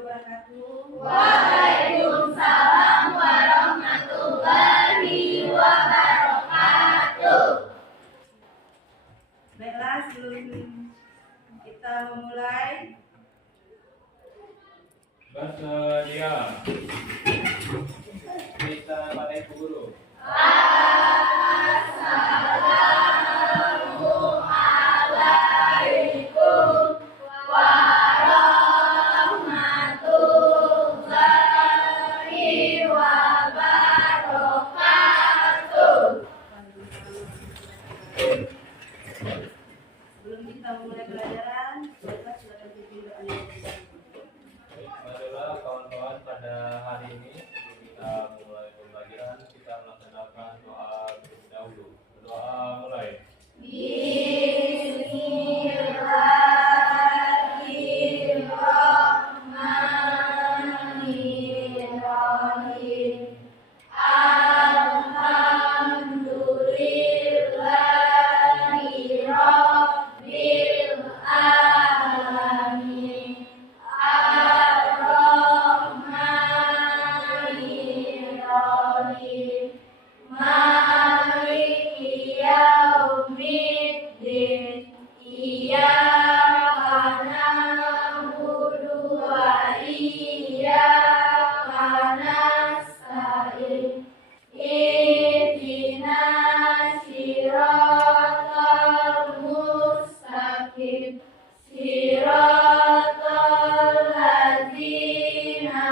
wabarakatuh. Waalaikumsalam warahmatullahi wabarakatuh. Baiklah, sebelum kita memulai, bersedia. Kita pada Ibu Guru. Assalamualaikum warahmatullahi wabarakatuh. sebelum kita memulai pelajaran, baiklah silakan pimpin doanya. Marilah kawan-kawan, pada hari ini kita mulai pembelajaran, kita melaksanakan doa terlebih dahulu. Doa mulai. Bismillahirrahmanirrahim. Alhamdulillahi rabbil alamin. Ar-Rahmanir-Rahim. Maliki yaumiddin. Iyyaka na'budu wa iyyaka nasta'in. Ihdinas siratal mustaqim. Siratal ladzina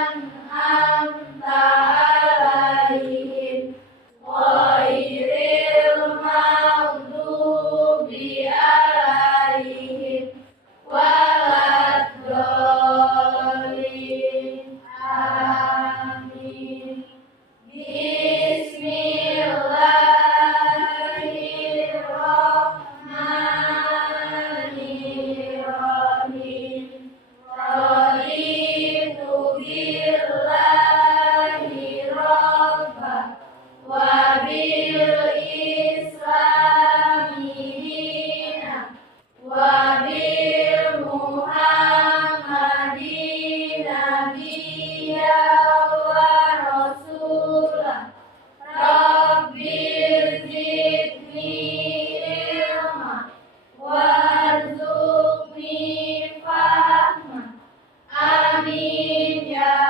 an'amta 'alaihim ghairil maghdubi 'alaihim waladdallin. Amin. Bismillahirrahmanirrahim. Raditu billahi rabbah wa bil islami dinan wa bil muhammadin nabiyya wa rasulah. Rabbil zidni ilma warzuqni fahma. Amin ya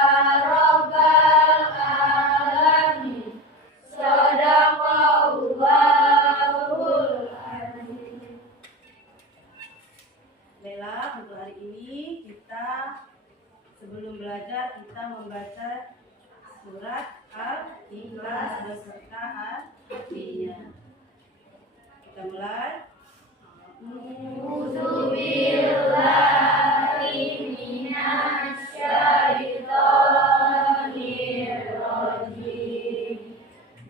rabbal alamin. Shadaqallahul azim. Baiklah, untuk hari ini kita sebelum belajar kita membaca surat Al-Ikhlas beserta artinya. Kita mulai. A'udzu billahi minasy syaithanir rajim.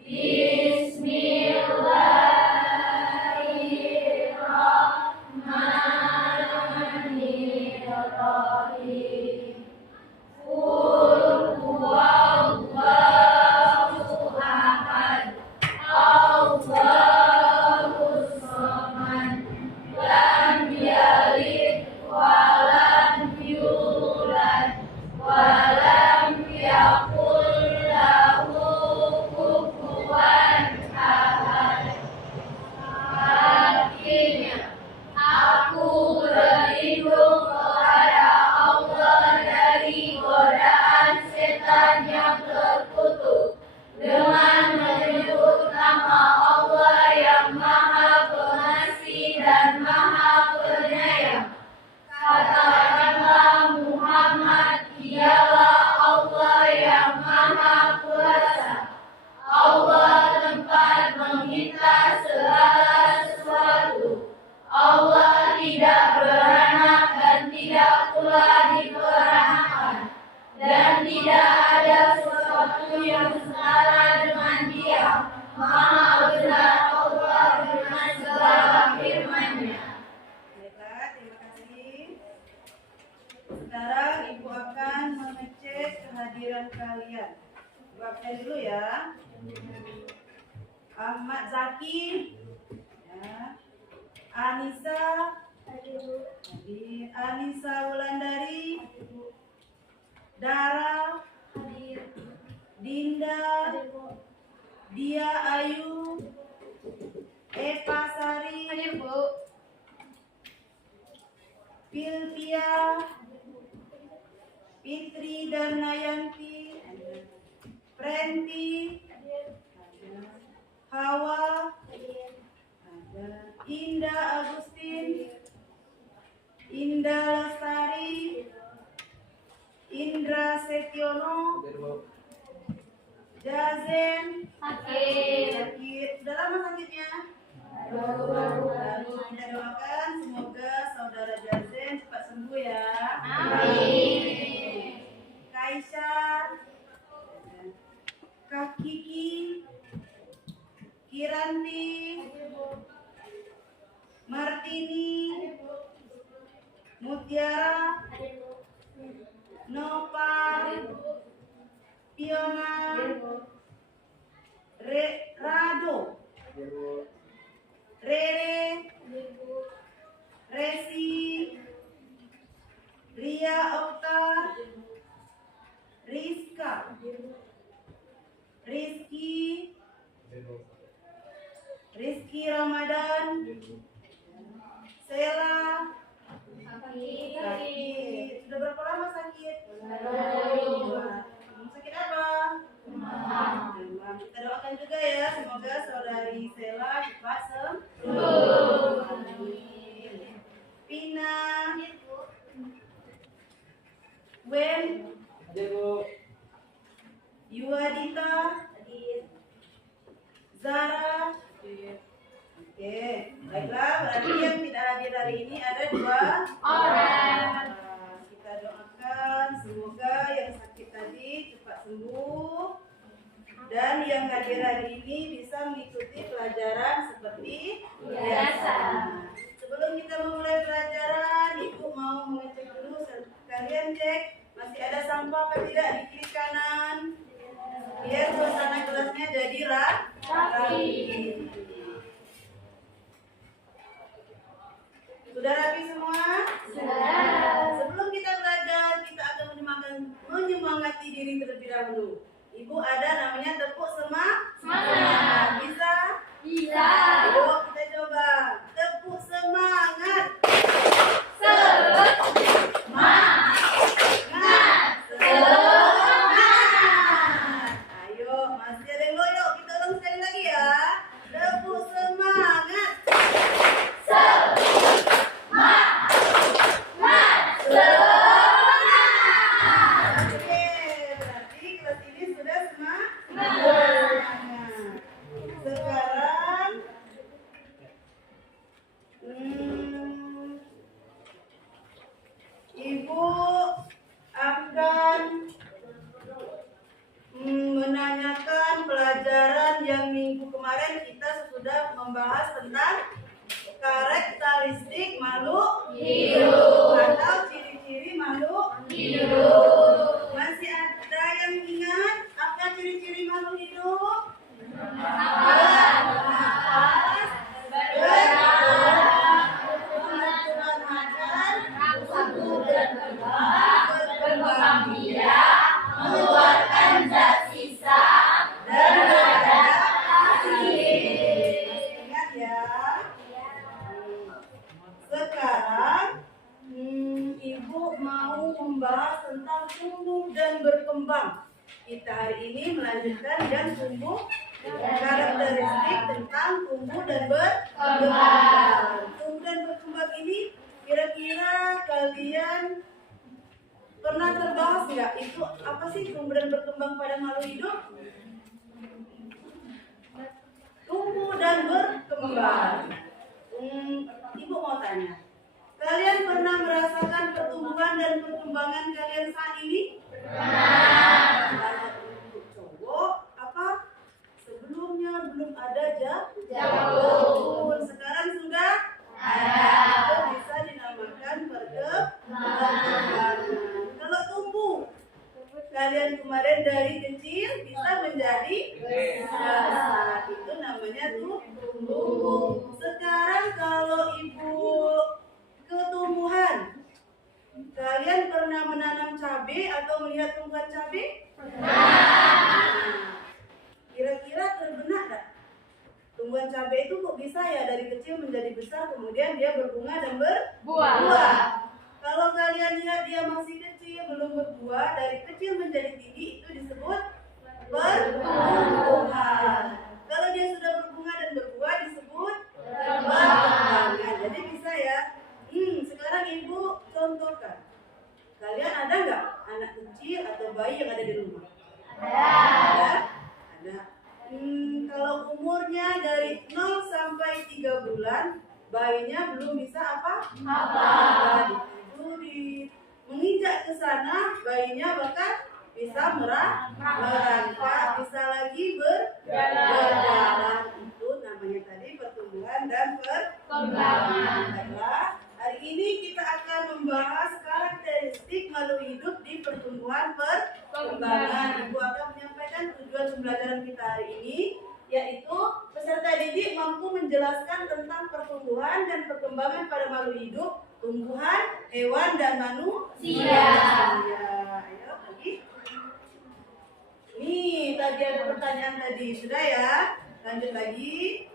Bismillahirrahmanirrahim. Qul huwallahu ahad. Allahus samad. Lam yalid wa lam yulad wa lam yakul lahu kufuwan ahad. Artinya, aku berlindung kepada Allah dari godaan setan yang terkutuk dengan menyebut nama Allah yang Maha Pengasih dan Maha Penyayang. Katakanlah Muhammad, dialah Allah yang Maha Kuasa. Allah tempat meminta segala sesuatu. Allah tidak beranak dan tidak pula diperanakan, dan tidak ada sesuatu yang setara dengan Dia. Maha benar Allah dengan segala firman-Nya. Baiklah, terima kasih. Sekarang Ibu akan mengecek kehadiran kalian. Ibu absen dulu ya. Ahmad Zaki, ya. Anissa, hadir. Anissa Wulandari, Dara, Hadir. Dinda, Hadir, Bu. Dia Ayu, Eva Sari, Hadir, Bu. Pilpia, Fitri Darnayanti, Prenti, Hawa, Hadir. Indah Agustin, Indah Lestari, Indra Setiono, Jazen, Hadir. sakit. Sudah lama sakitnya? Baru. Lalu kita doakan semoga saudara Jazen cepat sembuh ya. Amin. Kaisar, Kak Kiki, Kiranti, Martini, Mutiara, Hadir, Bu. Nopal, Fiona, Rado, Rere, Hadir, Bu. Resi, Ria Okta, Rizka, Rizky, Rizky Ramadan, Sela, Sakit. sakit. Sudah berapa lama sakit? Baru. Sakit apa? Demam. Kita doakan juga ya, semoga saudari Sela cepat sembuh. Amin. Pina, Wen, Yuadita, Zara. Oke, baiklah. Berarti yang tidak hadir hari ini ada 2 orang. Kita doakan semoga yang sakit tadi cepat sembuh dan yang hadir hari ini bisa mengikuti pelajaran seperti Biasa. Sebelum kita memulai pelajaran, Ibu mau mengecek dulu. Kalian cek masih ada sampah apa tidak di kiri kanan, biar suasana kelasnya jadi rapi. Sudah rapi semua? Sudah. Sebelum kita belajar, kita akan menyemangati diri terlebih dahulu. Ibu ada namanya tepuk semangat. Bisa? Bisa. Ayo kita coba. Tepuk semangat. Semangat. Ayo, masih ada yang loyo. Kita ulang sekali lagi ya. Tepuk semangat. Oke, berarti kelas ini sudah semangat. Sekarang Ibu akan menanyakan pelajaran yang minggu kemarin kita sudah membahas tentang karakteristik makhluk Hidup. atau ciri-ciri makhluk Hidup. Masih ada yang ingat apa ciri-ciri makhluk hidup? Berkembang biak, mengeluarkan zat sisa, dan beradaptasi. Ingat ya. Sekarang Ibu mau membahas tentang tumbuh dan berkembang. Kita hari ini melanjutkan yang tumbuh, karakteristik tentang tumbuh dan berkembang. Tumbuh dan berkembang ini kira-kira kalian pernah terbahas nggak? Itu apa sih tumbuh dan berkembang pada makhluk hidup? Tumbuh dan berkembang. Ibu mau tanya, kalian pernah merasakan pertumbuhan dan perkembangan kalian saat ini? Kalau untuk cowok, apa? Sebelumnya belum ada jagung. Sekarang sudah ada. Itu bisa dinamakan perkembangan. Kalau tumbuh, kalian kemarin dari kecil bisa menjadi besar. Itu namanya tumbuh. Sekarang kalau Ibu ketumbuhan, kalian kalian pernah menanam cabai atau melihat tumbuhan cabai? Kira-kira terbenak tak? Tumbuhan cabai itu kok bisa ya dari kecil menjadi besar, kemudian dia berbunga dan berbuah. Kalau kalian lihat dia masih kecil, belum berbuah, dari kecil menjadi tinggi, itu disebut pertumbuhan. Kalau dia sudah berbunga dan berbuah disebut perkembangan. Jadi bisa ya. Sekarang ibu contohkan. Kalian ada nggak anak kecil atau bayi yang ada di rumah? Ada. Kalau umurnya dari 0 sampai 3 bulan, bayinya belum bisa apa? Ditidurin. Menginjak ke sana, bayinya bahkan bisa merangkak, bisa lagi berjalan. Itu namanya tadi pertumbuhan dan perkembangan. Hari ini kita akan membahas karakteristik makhluk hidup di pertumbuhan perkembangan. Ibu akan menyampaikan tujuan pembelajaran kita hari ini, yaitu peserta didik mampu menjelaskan tentang pertumbuhan dan perkembangan pada makhluk hidup, tumbuhan, hewan, dan manusia. Ayo lagi. Nih, tadi ada pertanyaan tadi, sudah ya? Lanjut lagi.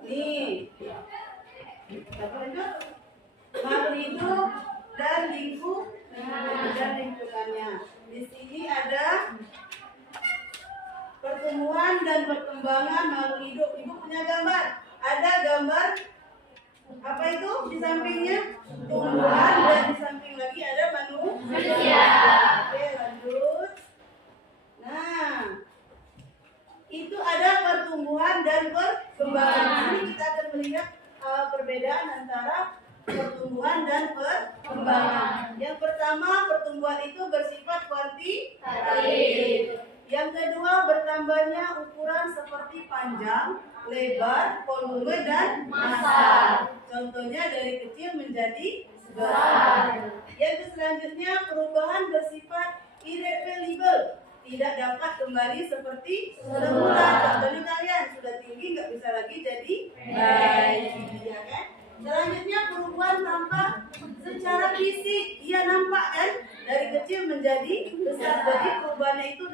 Nih, lanjut. Makhluk hidup dan lingkungannya. Di sini ada pertumbuhan dan perkembangan makhluk hidup. Ibu punya gambar. Ada gambar apa itu di sampingnya? Tumbuhan, dan di samping lagi ada manusia. Oke, lanjut. Nah, itu ada pertumbuhan dan perkembangan. Ini kita akan melihat perbedaan antara pertumbuhan dan perkembangan. Yang pertama, pertumbuhan itu bersifat kuantitatif. Yang kedua, bertambahnya ukuran seperti panjang, lebar, volume, dan massa. Contohnya dari kecil menjadi besar. Yang selanjutnya, perubahan bersifat irreversible, tidak dapat kembali seperti semula. Contohnya kalian sudah tinggi nggak bisa lagi jadi bayi, ya kan? Selanjutnya perubahan tampak secara fisik, ia nampak kan dari kecil menjadi besar, jadi perubahannya itu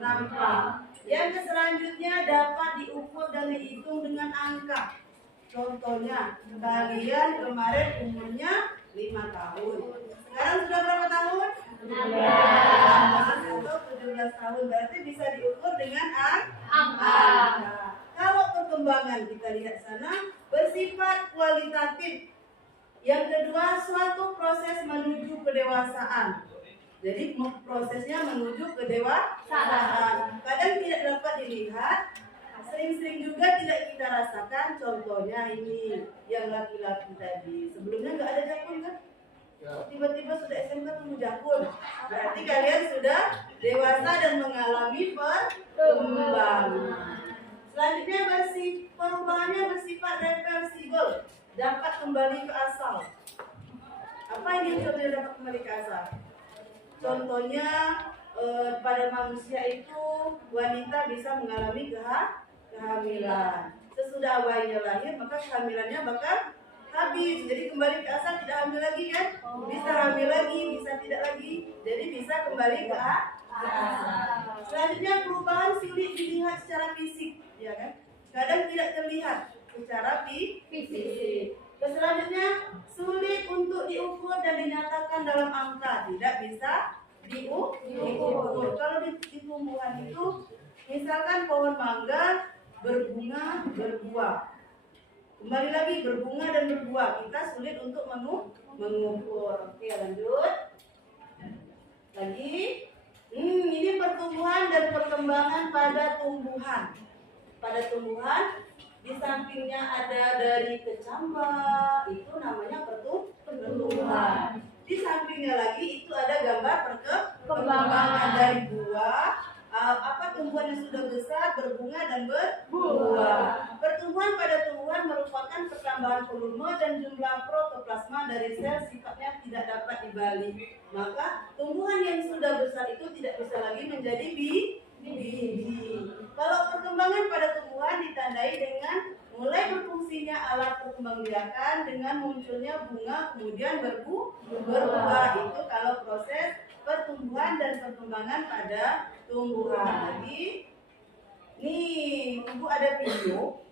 nampak. Yang selanjutnya dapat diukur dan dihitung dengan angka. Contohnya kalian kemarin umurnya 5 tahun, sekarang sudah berapa tahun? 16 atau 17 tahun, berarti bisa diukur dengan angka. Kalau perkembangan kita lihat sana bersifat kualitatif. Yang kedua, suatu proses menuju kedewasaan. Jadi prosesnya menuju kedewasaan. Kadang tidak dapat dilihat, sering-sering juga tidak kita rasakan. Contohnya ini yang laki-laki tadi. Sebelumnya nggak ada jakun kan? Tiba-tiba sudah SMK tumbuh jakun. Berarti kalian sudah dewasa dan mengalami perkembangan. Selanjutnya perubahannya bersifat reversible, dapat kembali ke asal. Apa ini contohnya dapat kembali ke asal? Contohnya pada manusia itu wanita bisa mengalami kehamilan. Sesudah bayinya lahir maka kehamilannya bakal habis. Jadi kembali ke asal, tidak hamil lagi kan? Bisa hamil lagi, bisa tidak lagi. Jadi bisa kembali ke asal. Selanjutnya perubahan sulit dilihat secara fisik, ya kan? Kadang tidak terlihat secara fisik. Selanjutnya sulit untuk diukur dan dinyatakan dalam angka, tidak bisa diukur. Kalau di tumbuhan itu, misalkan pohon mangga berbunga berbuah, kembali lagi berbunga dan berbuah, kita sulit untuk mengukur. Oke, lanjut lagi. Ini pertumbuhan dan perkembangan pada tumbuhan. Pada tumbuhan, di sampingnya ada dari kecambah, itu namanya pertumbuhan. Di sampingnya lagi itu ada gambar perkembangan dari buah. Tumbuhan yang sudah besar, berbunga dan berbuah. Pertumbuhan pada tumbuhan merupakan pertambahan volume dan jumlah protoplasma dari sel, sifatnya tidak dapat dibalik. Maka tumbuhan yang sudah besar itu tidak bisa lagi menjadi biji. Kalau perkembangan pada tumbuhan ditandai dengan Mulai berfungsinya alat perkembangbiakan dengan munculnya bunga kemudian berbuah. Itu kalau proses pertumbuhan dan perkembangan pada tumbuhan. Jadi nih, Ibu ada video.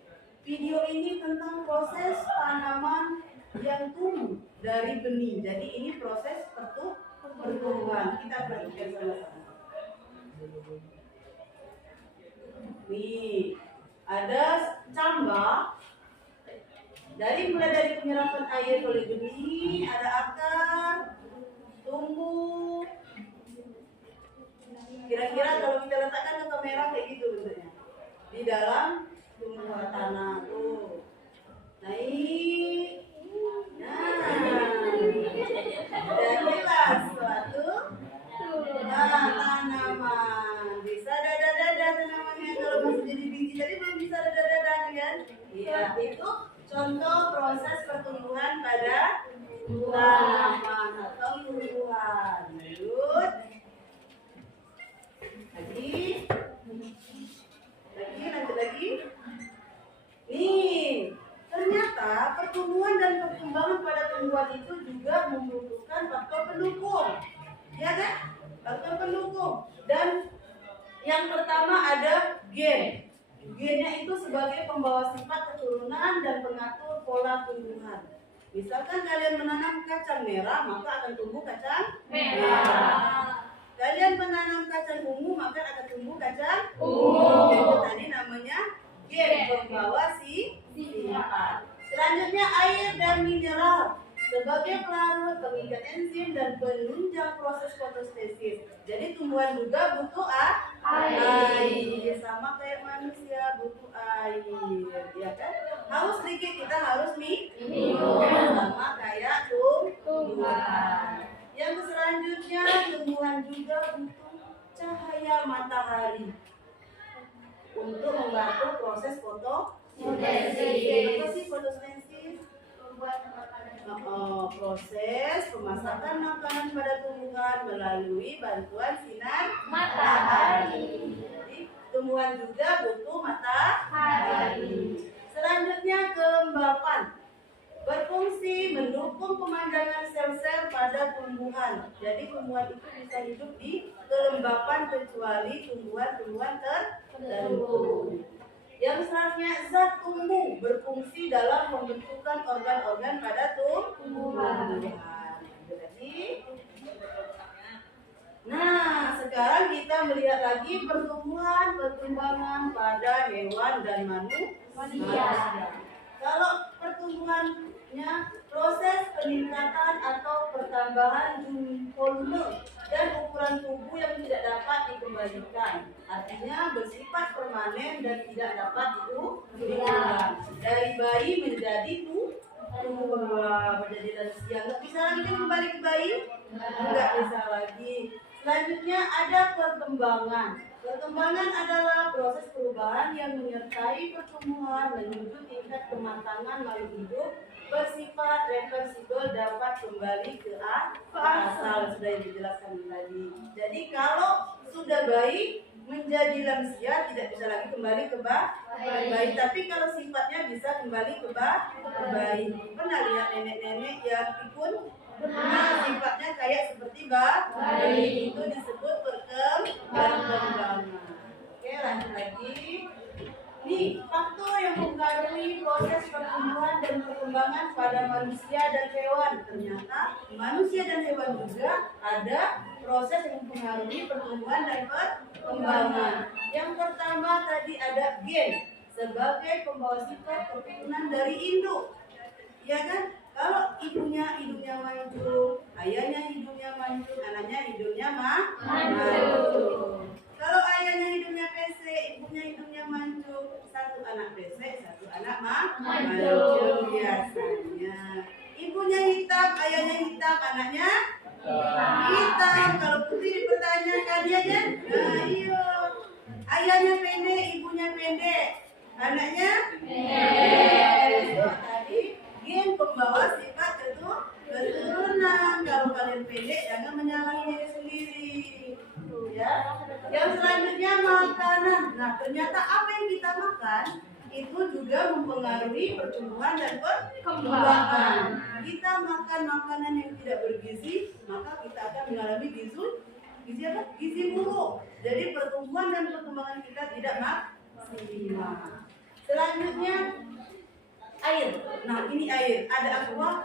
Video ini tentang proses tanaman yang tumbuh dari benih. Jadi ini proses pertumbuhan. Kita perhatikan sama-sama. Nih, ada camba. Mulai dari penyerapan air oleh benih, ada akar, tumbuh. Kira-kira kalau kita letakkan ke kamera kayak gitu bentuknya. Di dalam tumbuhan tanah tuh. Naik. Jadilah suatu tanaman. Bisa dada-dada tanamannya kalau masih jadi biji. Jadi belum bisa dada-dada kan? Iya, itu contoh proses pertumbuhan pada tanaman atau tumbuhan. Lanjut. Lanjut lagi. Nih, ternyata pertumbuhan dan perkembangan pada tumbuhan itu juga membutuhkan faktor pendukung. Ya kan? Faktor pendukung. Dan yang pertama ada gen. Gennya itu sebagai pembawa sifat keturunan dan pengatur pola tumbuhan. Misalkan kalian menanam kacang merah, maka akan tumbuh kacang merah. Kalian menanam kacang ungu, maka akan tumbuh kacang ungu. Itu tadi namanya gen, pembawa sifat. Selanjutnya air dan mineral sebagai pelarut, pengikat enzim dan penunjang proses fotosintesis. Jadi tumbuhan juga butuh air. Sama kayak manusia butuh air, ya kan? Haus sedikit kita harus minum. Sama kayak tumbuhan. Yang selanjutnya tumbuhan juga butuh cahaya matahari untuk membantu proses fotosintesis. Apa sih fotosintesis? Proses pemasakan makanan pada tumbuhan melalui bantuan sinar matahari. Jadi tumbuhan juga butuh matahari. Selanjutnya kelembapan, berfungsi mendukung pemandangan sel-sel pada tumbuhan. Jadi tumbuhan itu bisa hidup di kelembapan kecuali tumbuhan-tumbuhan tertentu. Yang selanjutnya zat tumbuh berfungsi dalam pembentukan organ-organ pada tumbuhan. Jadi, nah sekarang kita melihat lagi perkembangan pada hewan dan manusia. Kalau pertumbuhannya proses peningkatan atau pertambahan volume dan ukuran tubuh yang tidak dapat dikembalikan. Artinya bersifat permanen dan tidak dapat diulang. Dari bayi menjadi tua, menjadi lansia. Nggak bisa lagi kan kembali ke bayi? Nggak bisa lagi. Selanjutnya ada perkembangan. Perkembangan adalah proses perubahan yang menyertai pertumbuhan menuju tingkat kematangan makhluk hidup bersifat reversibel dapat kembali ke asal, sudah dijelaskan tadi. Jadi kalau sudah baik menjadi lansia tidak bisa lagi kembali ke bayi, tapi kalau sifatnya bisa kembali ke bayi. Pernah lihat nenek-nenek yang pikun? Nah, sifatnya kayak seperti bayi. Itu disebut perkembangan. Oke, lanjut lagi. Nih, faktor yang mempengaruhi proses pertumbuhan dan perkembangan pada manusia dan hewan. Ternyata manusia dan hewan juga ada proses yang mempengaruhi pertumbuhan dan perkembangan. Yang pertama tadi ada gen sebagai pembawa sifat keturunan dari induk. Ya kan? Kalau ibunya hidungnya mancung, ayahnya hidungnya mancung, anaknya hidungnya mancung. Kalau ayahnya hidungnya pesek, ibunya hidungnya mancung, satu anak pesek, satu anak mancung biasanya. Ibunya hitam, ayahnya hitam, anaknya hitam. Kalau putih dipertanyakan dia kan? Nah, iya. Ayahnya pendek, ibunya pendek, anaknya pendek. Tadi gen pembawa sifat keturunan. Kalau kalian pendek jangan menyalahi diri sendiri. Ya. Yang selanjutnya makanan. Nah, ternyata apa yang kita makan itu juga mempengaruhi pertumbuhan dan perkembangan. Kita makan makanan yang tidak bergizi, maka kita akan mengalami gizi buruk. Jadi pertumbuhan dan perkembangan kita tidak maksimal. Selanjutnya air. Nah, ini air. Ada aqua,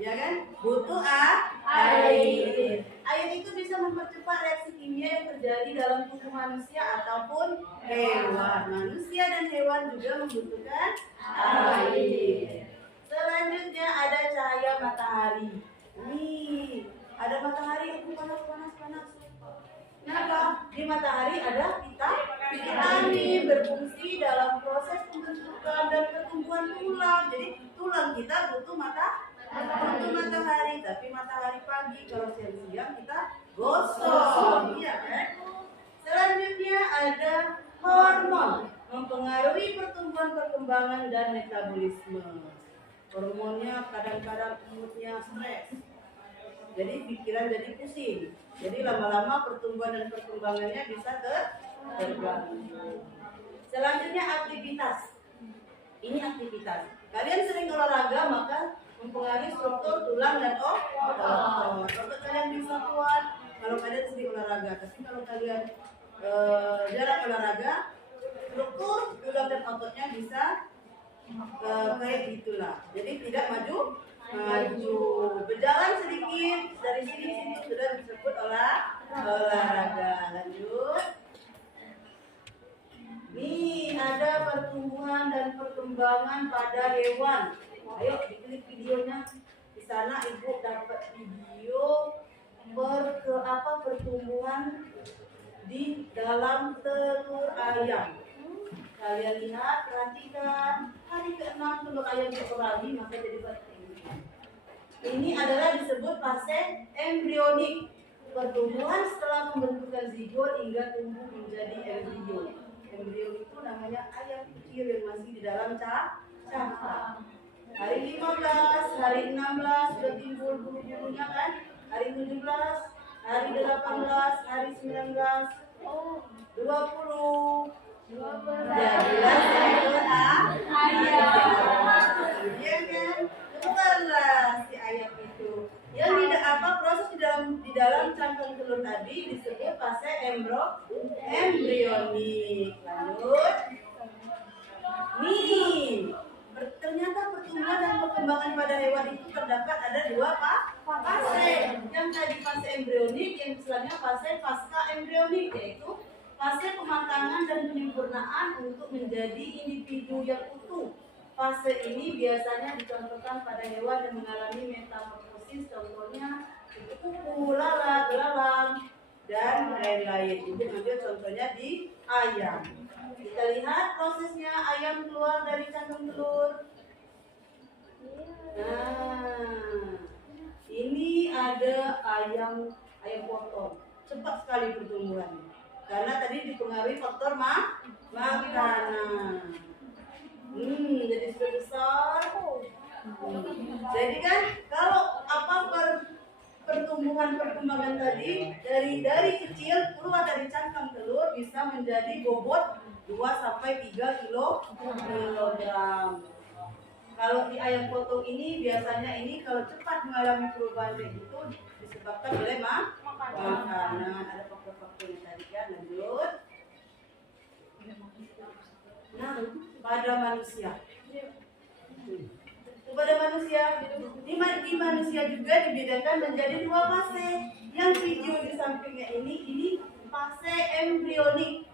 ya kan? Butuh air. Air itu bisa mempercepat reaksi kimia yang terjadi dalam tubuh manusia ataupun hewan. Manusia dan hewan juga membutuhkan air. Selanjutnya ada cahaya matahari. Nih, ada matahari itu panas. Kenapa? Di matahari ada vitamin berfungsi dalam proses pembentukan dan pertumbuhan tulang. Jadi tulang kita butuh matahari, tapi matahari pagi. Kalau siang-siang kita gosok, iya kan? Selanjutnya ada hormon mempengaruhi pertumbuhan, perkembangan dan metabolisme. Hormonnya kadang-kadang moodnya stres. Jadi pikiran jadi pusing. Jadi lama-lama pertumbuhan dan perkembangannya bisa terganggu. Selanjutnya aktivitas. Ini aktivitas. Kalian sering olahraga maka mempengaruhi struktur tulang dan otot. Otot kalian bisa kuat kalau kalian sering olahraga. Tapi kalau kalian jarang olahraga, struktur tulang dan ototnya bisa kayak gitulah. Jadi tidak maju. Berjalan sedikit dari sini sudah disebut olahraga. Lanjut. Nih ada pertumbuhan dan perkembangan pada hewan. Ayo diklik videonya. Di sana ibu dapat video pertumbuhan di dalam telur ayam. Kalian lihat, perhatikan. Hari ke-6 telur ayam dioperasi maka jadi seperti ini. Ini adalah disebut fase embrionik. Pertumbuhan setelah pembentukan zigot hingga tumbuh menjadi embrio. Embrio itu namanya ayam kecil yang masih di dalam cangkang. Hari 15, hari 16 sudah timbul bulu-bulunya kan? Hari 17, hari 18, hari 19, 20. Jadilah telur ayam. Iya kan? Keluarlah si ayam itu. Yang proses di dalam cangkang telur tadi disebut fase embrionik. Lanjut. Nih, ternyata pertumbuhan dan perkembangan pada hewan itu terdapat ada dua fase. Yang tadi fase embrionik, yang selanjutnya fase pasca embrionik, yaitu fase pematangan dan penyempurnaan untuk menjadi individu yang utuh. Fase ini biasanya dicontohkan pada hewan yang mengalami metamorfosis, contohnya kuku, lalat, belalang, dan lain-lain. Ibu ambil contohnya di ayam. Kita lihat prosesnya ayam keluar dari cangkang telur. Nah, ini ada ayam potong. Cepat sekali pertumbuhannya. Karena tadi dipengaruhi faktor makanan. Jadi sudah besar. Jadi kan kalau pertumbuhan perkembangan tadi dari kecil keluar dari cangkang telur bisa menjadi bobot 2-3 kilogram. Kalau di ayam potong ini biasanya kalau cepat mengalami perubahan kayak gitu disebabkan oleh makanan. Ada faktor-faktornya tadi kan. Lanjut. Nah, pada manusia. Kepada manusia, di manusia juga dibedakan menjadi dua fase. Yang video di sampingnya ini fase embrionik.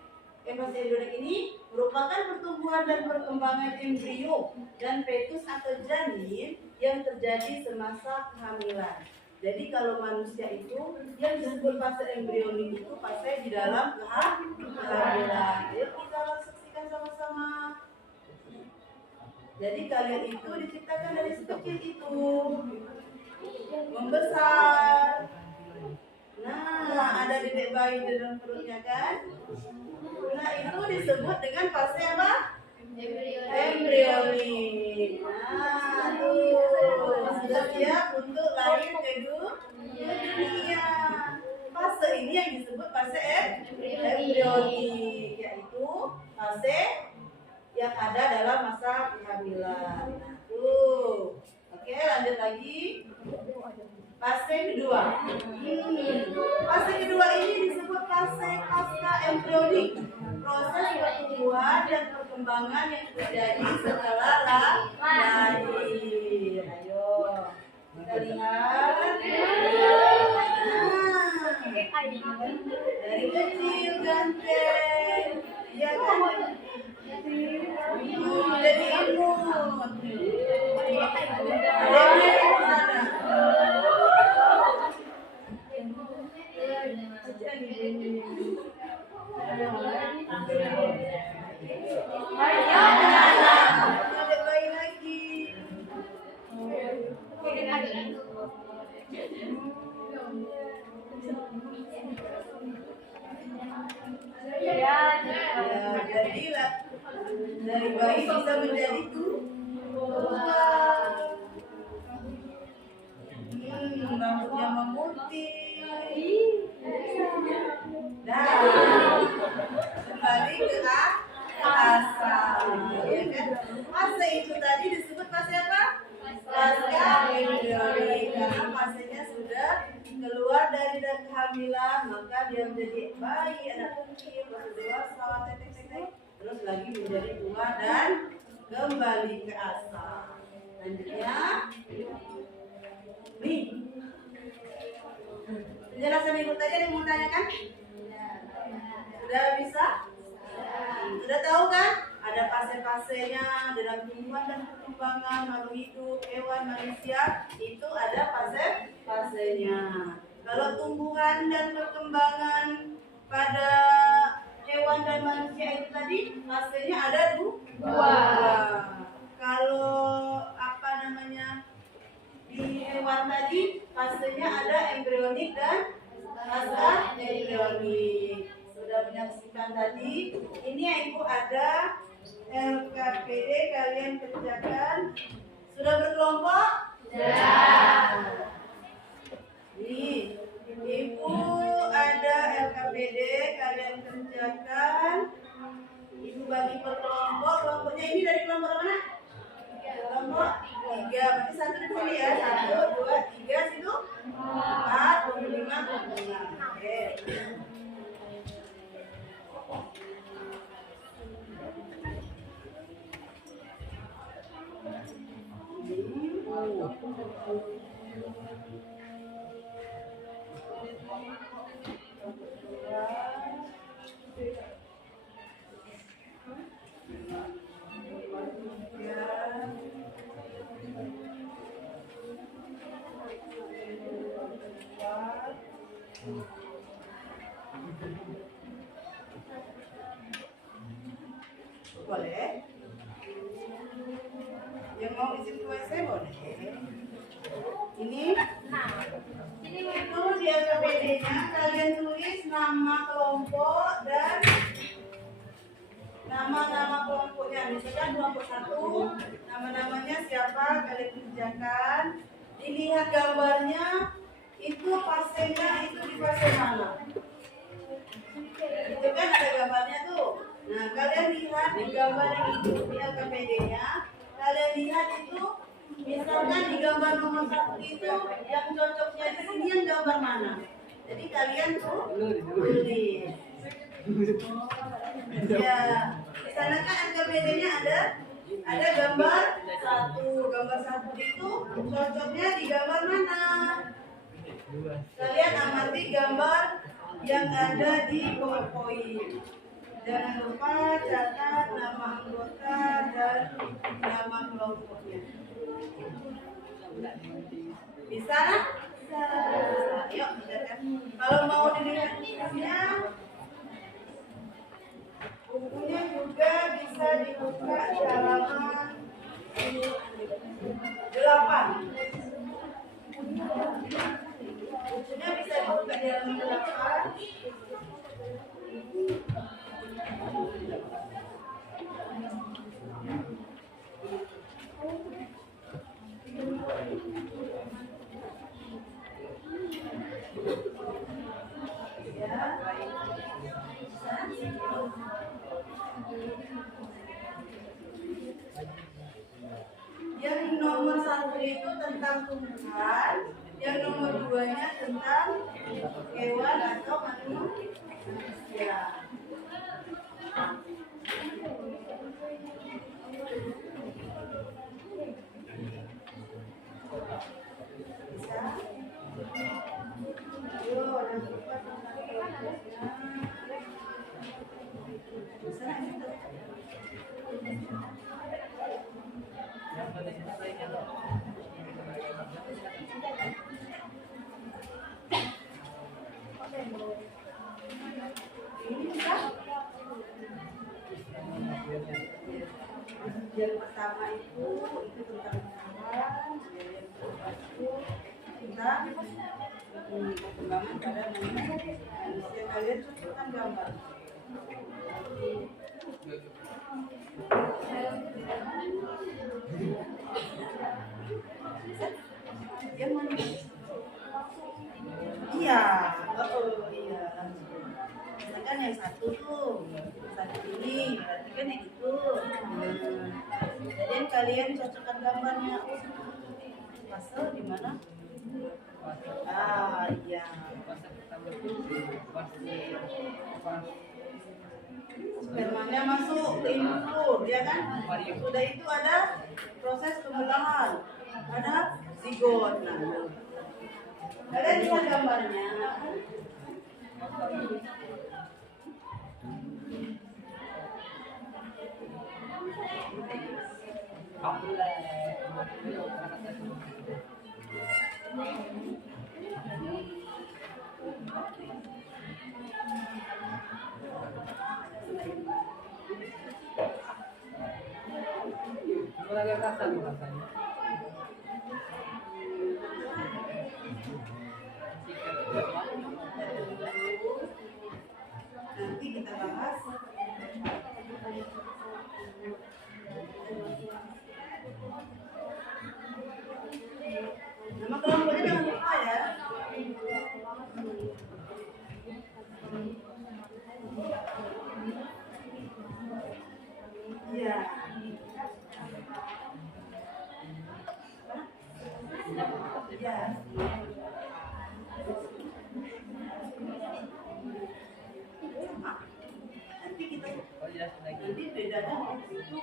Fase embrionik ini merupakan pertumbuhan dan perkembangan embrio dan fetus atau janin yang terjadi semasa kehamilan. Jadi kalau manusia itu yang disebut fase embrionik itu fase di dalam kehamilan. Yuk kita saksikan sama-sama. Jadi kalian itu diciptakan dari sekecil itu membesar. Nah, ada dedek bayi di dalam perutnya kan? Nah, itu disebut dengan fase apa? Embrionik. Nah, sudah siap untuk lahir ke dunia. Fase ini yang disebut fase embrionik, yaitu fase yang ada dalam masa kehamilan. Nah, tuh. Oke, lanjut lagi. Fase kedua. Fase kedua ini disebut fase pasca embrionik. Proses pertumbuhan dan perkembangan yang terjadi setelah lahir. Ayo, kita lihat. Dari kecil ganteng, ya kan? Jadi imut. Ada bayi lagi. Ya, jadilah dari bayi bisa menjadi tua. Rambutnya memutih. Nah, kembali ke asal, ya kan? Fase itu tadi disebut fase apa? Pasca embrionik, karena fasenya sudah keluar dari kehamilan, maka dia menjadi bayi, anak kecil, baru dewasa, terus lagi menjadi tua dan kembali ke asal. Lanjutnya, nih, penjelasan ibu tadi ada yang mau tanyakan? Sudah bisa? Sudah tahu kan? Ada fase-fasenya dalam tumbuhan dan perkembangan makhluk hidup, hewan, manusia, itu ada fase-fasenya. Kalau tumbuhan dan perkembangan pada hewan dan manusia itu tadi fasenya ada dua. Kalau apa namanya di hewan tadi fasenya ada embrionik dan pasca embrionik. Sudah menyaksikan tadi, ini ya Ibu ada LKPD kalian kerjakan. Sudah berkelompok? Sudah. Nih, Ibu ada LKPD kalian kerjakan. Ibu bagi per kelompok. Kelompoknya ini dari kelompok mana? Kelompok 3. Berarti 1 di sini ya. 1, 2, 3 situ. 4, 25, 26. Oke. Boleh. Yang mau izin ke WC boleh. Ini itu di LKPD-nya kalian tulis nama kelompok dan nama-nama kelompoknya. Misalkan kelompok 1, nama-namanya siapa kalian kerjakan. Dilihat gambarnya itu fasenya itu di fase mana. Itu kan ada gambarnya tuh. Nah, kalian lihat di gambar yang itu di LKPD-nya, kalian lihat itu misalkan di gambar nomor 1 itu yang cocoknya di sini yang gambar mana. Jadi kalian tuh tulis. Ya, di sana kan LKPD-nya ada gambar 1. Gambar 1 itu cocoknya di gambar mana? Kalian amati gambar yang ada di PowerPoint. Jangan lupa catat nama anggota dan nama kelompoknya. Bisa? Bisa. Yuk, catat. Kalau mau dilihat bukunya, bukunya juga bisa dibuka di halaman 8. Bukunya bisa dibuka di halaman 8. itu tentang tumbuhan, yang nomor 2-nya tentang hewan atau manusia. Bisa? Ayo, yang cepat tentang hewannya. Bisa nggak itu? Yang pertama itu tentang hewan, yang kedua itu tentang perkembangan pada manusia. Kalian cocokkan gambar. Yang mana? Iya, oh iya. Misalkan yang satu tuh, satu ini, berarti kan yang itu. Jadi kalian cocokkan gambarnya. Pasal di mana? Ah, iya. Spermanya masuk ke infur, ya kan? Sudah itu ada proses pembelahan, ada zigot. Nah, kalian lihat gambarnya. Nanti kita bahas. Nama kelompoknya jangan lupa ya. Iya. Iya. Nanti kita nanti bedanya itu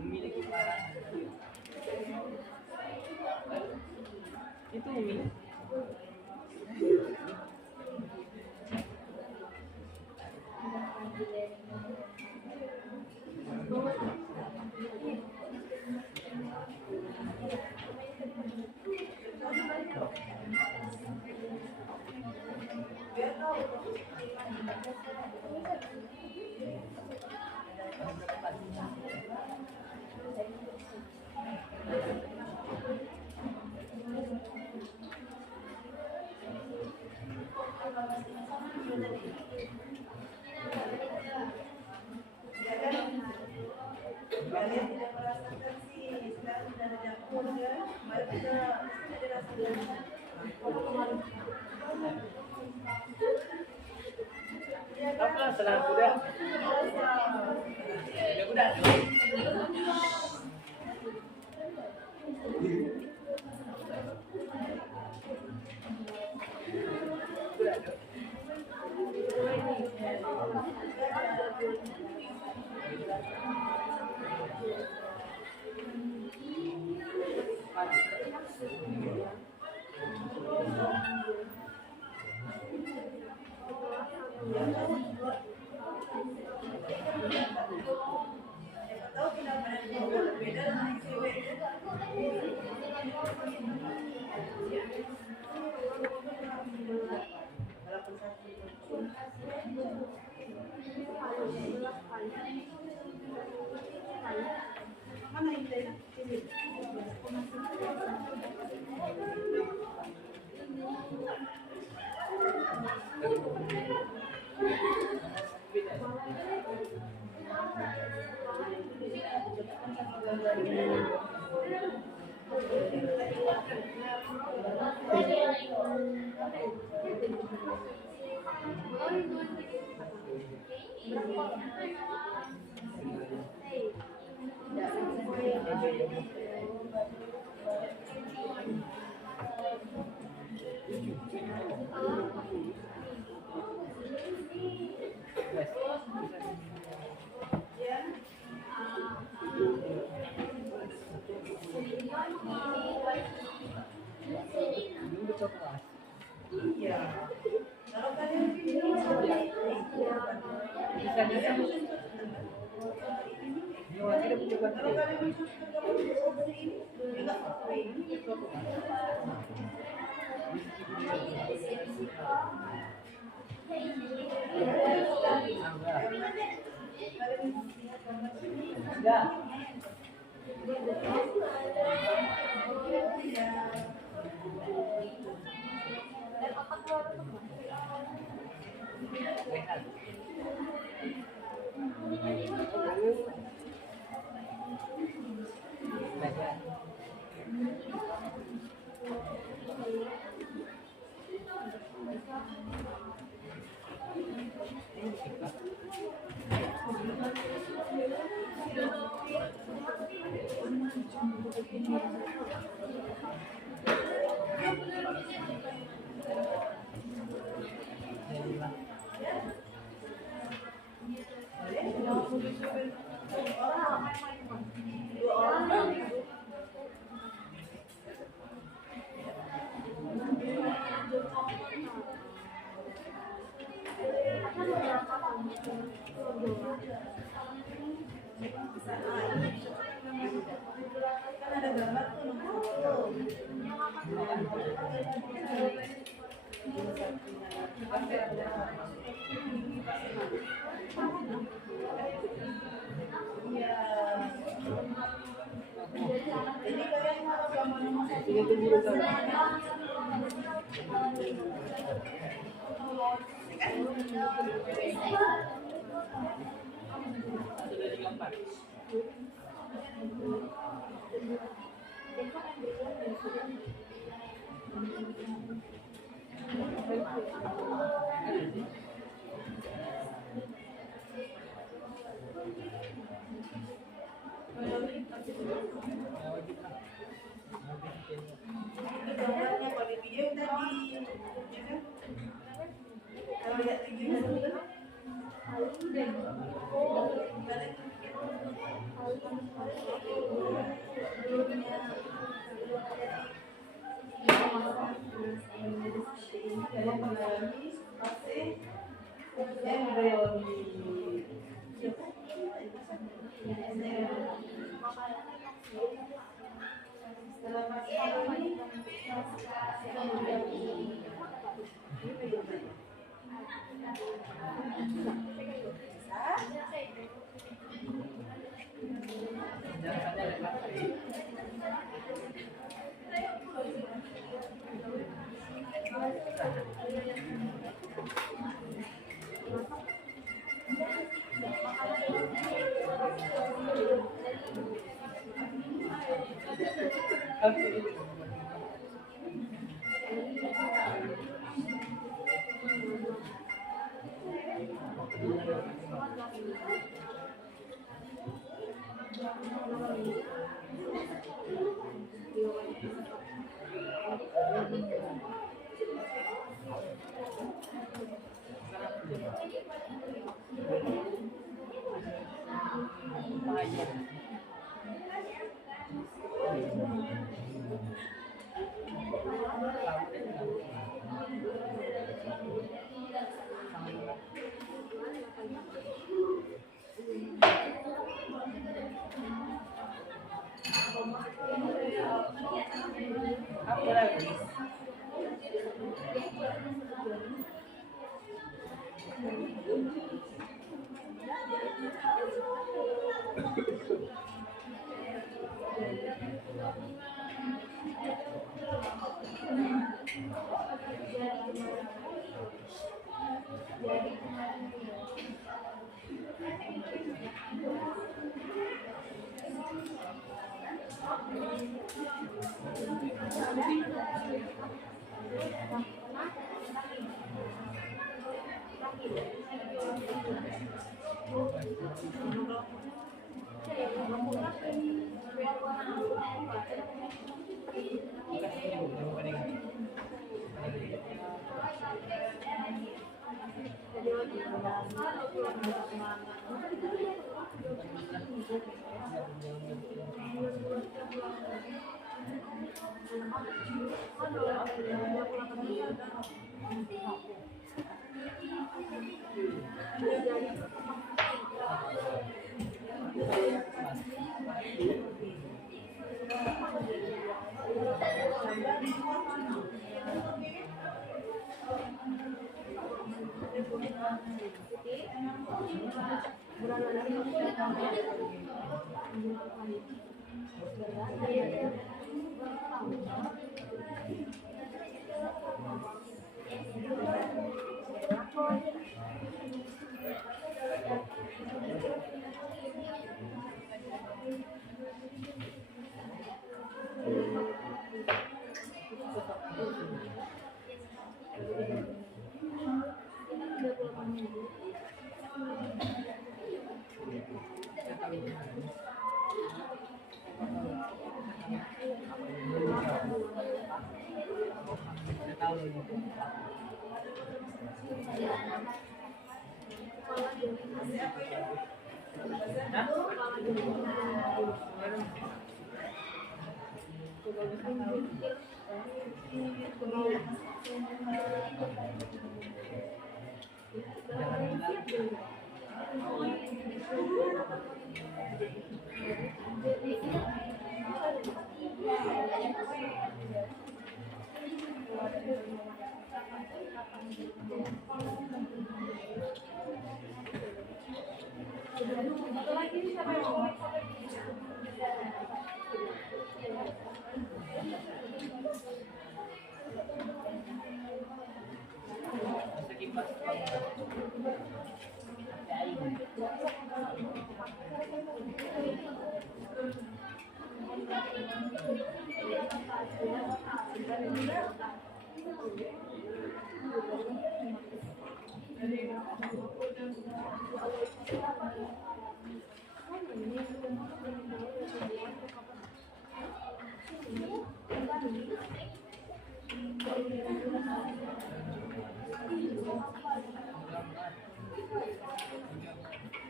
memiliki barang itu memiliki kalian tidak merasakan sih, sekarang sudah ada dapur ya. Mari kita rasakan. apa selang kuda kuda Tahu kenapa ada berbeda dengan cewek? Walaupun satu. Mana yang tadi? Iya. Kalau kalian video seperti itu, kalau kalian mensusun gambar seperti ini, enggak seperti ini. Kan ada gambar tuh nomor. Iya. Jadi kalian harus gambar nomor satu. Gambarnya kalau di video tadi, ya kan? Kalau lihat videonya dulu.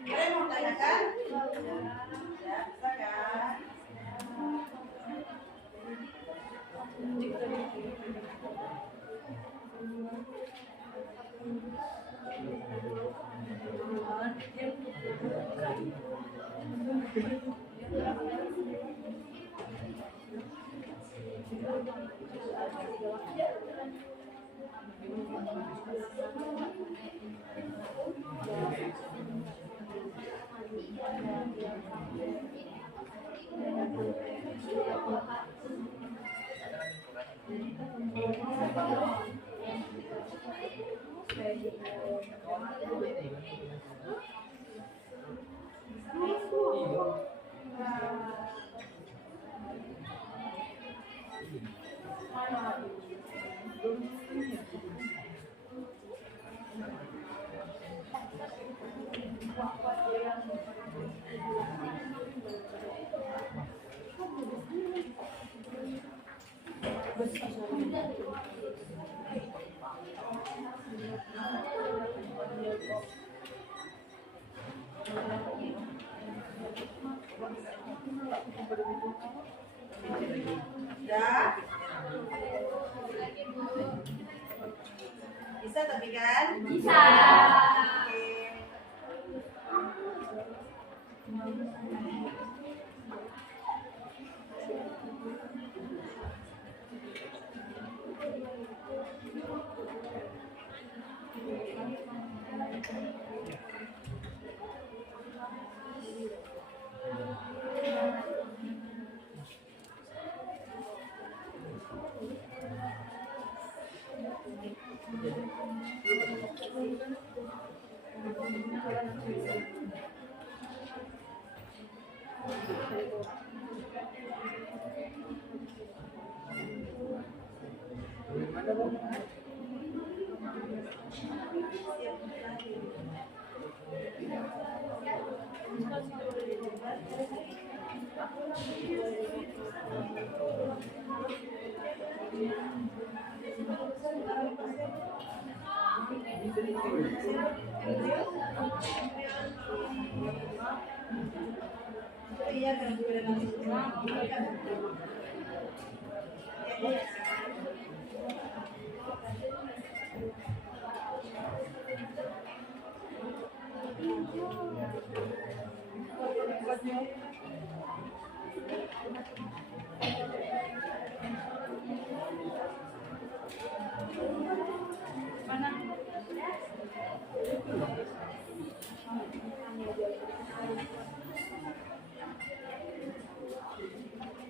Kalian mau tanyakan? Ya, bisa kan? Ya. Bisa tapi kan? Bisa. Iya kan boleh nanti semua.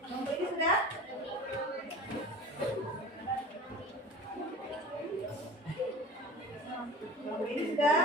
Nomor ini sudah? Nomor ini sudah?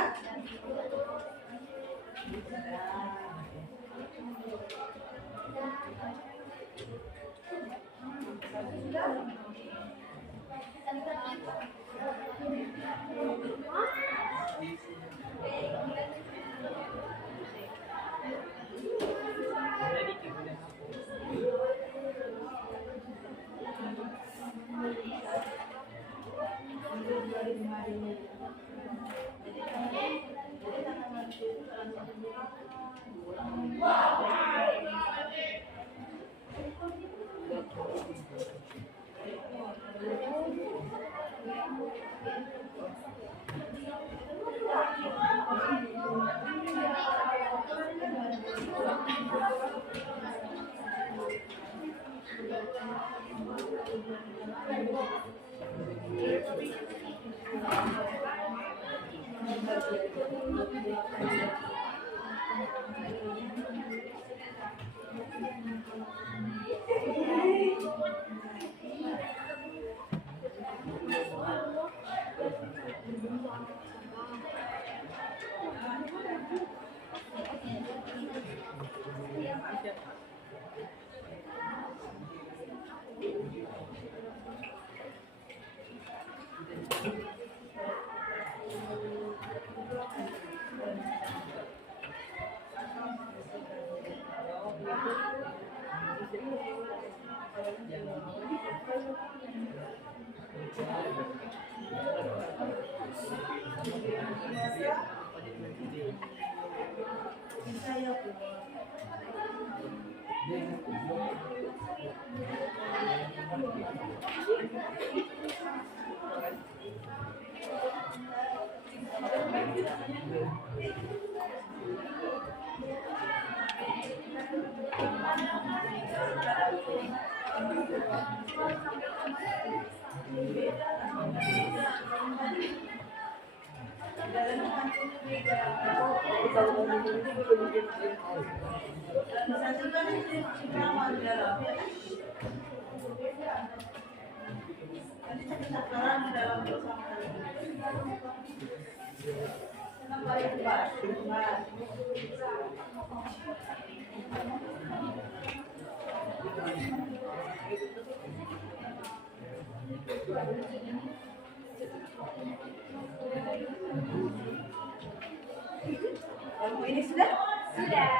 Lampu ini sudah? Sudah.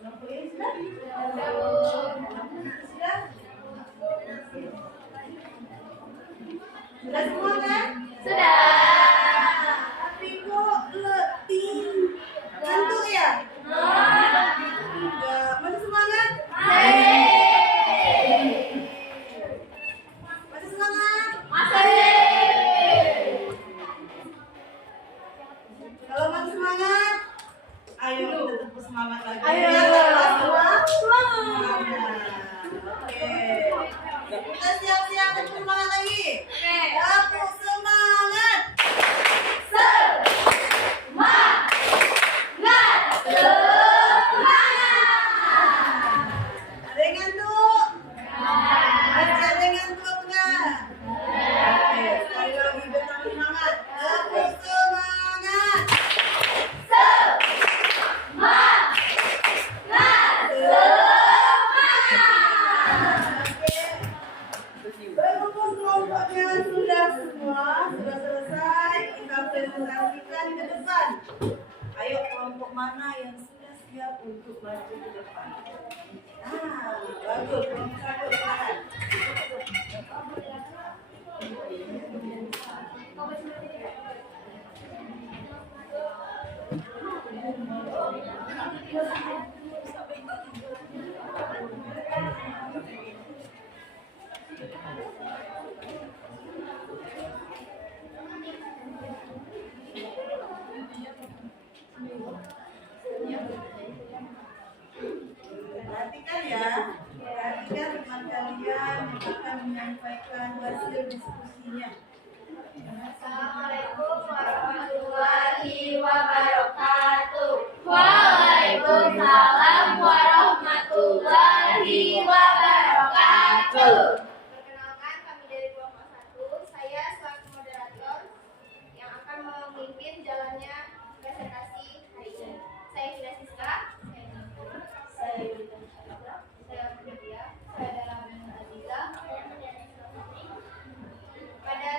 Lampu ini sudah? Sudah? Sudah semua kan? Sudah. Tapi kok letih? Ngantuk ya? Enggak. Masih semangat? Masih semangat? Kalau masih semangat, ayo kita tetap semangat lagi. Ayo. Semangat. Oke. Kita siap-siap tetap semangat lagi. Aku semangat. Ada yang ngantuk? Ada yang ngantuk enggak? Oke, sekali lagi bersama semangat. Aku semangat. Oke. Berkumpul kelompoknya sudah semua. sudah siap untuk maju ke depan. Bagus, kelompok 1 silakan. Perhatikan ya, perhatikan teman kalian akan menyampaikan hasil diskusinya. Assalamualaikum warahmatullahi wabarakatuh. Waalaikumsalam warahmatullahi wabarakatuh. Perkenalkan, kami dari kelompok 1. Saya selaku moderator yang akan memimpin jalannya presentasi hari ini. Saya Hina Siska. Saya Yulita Syarifah. Saya Mudia. Saya adalah Aminah Aziza. Pada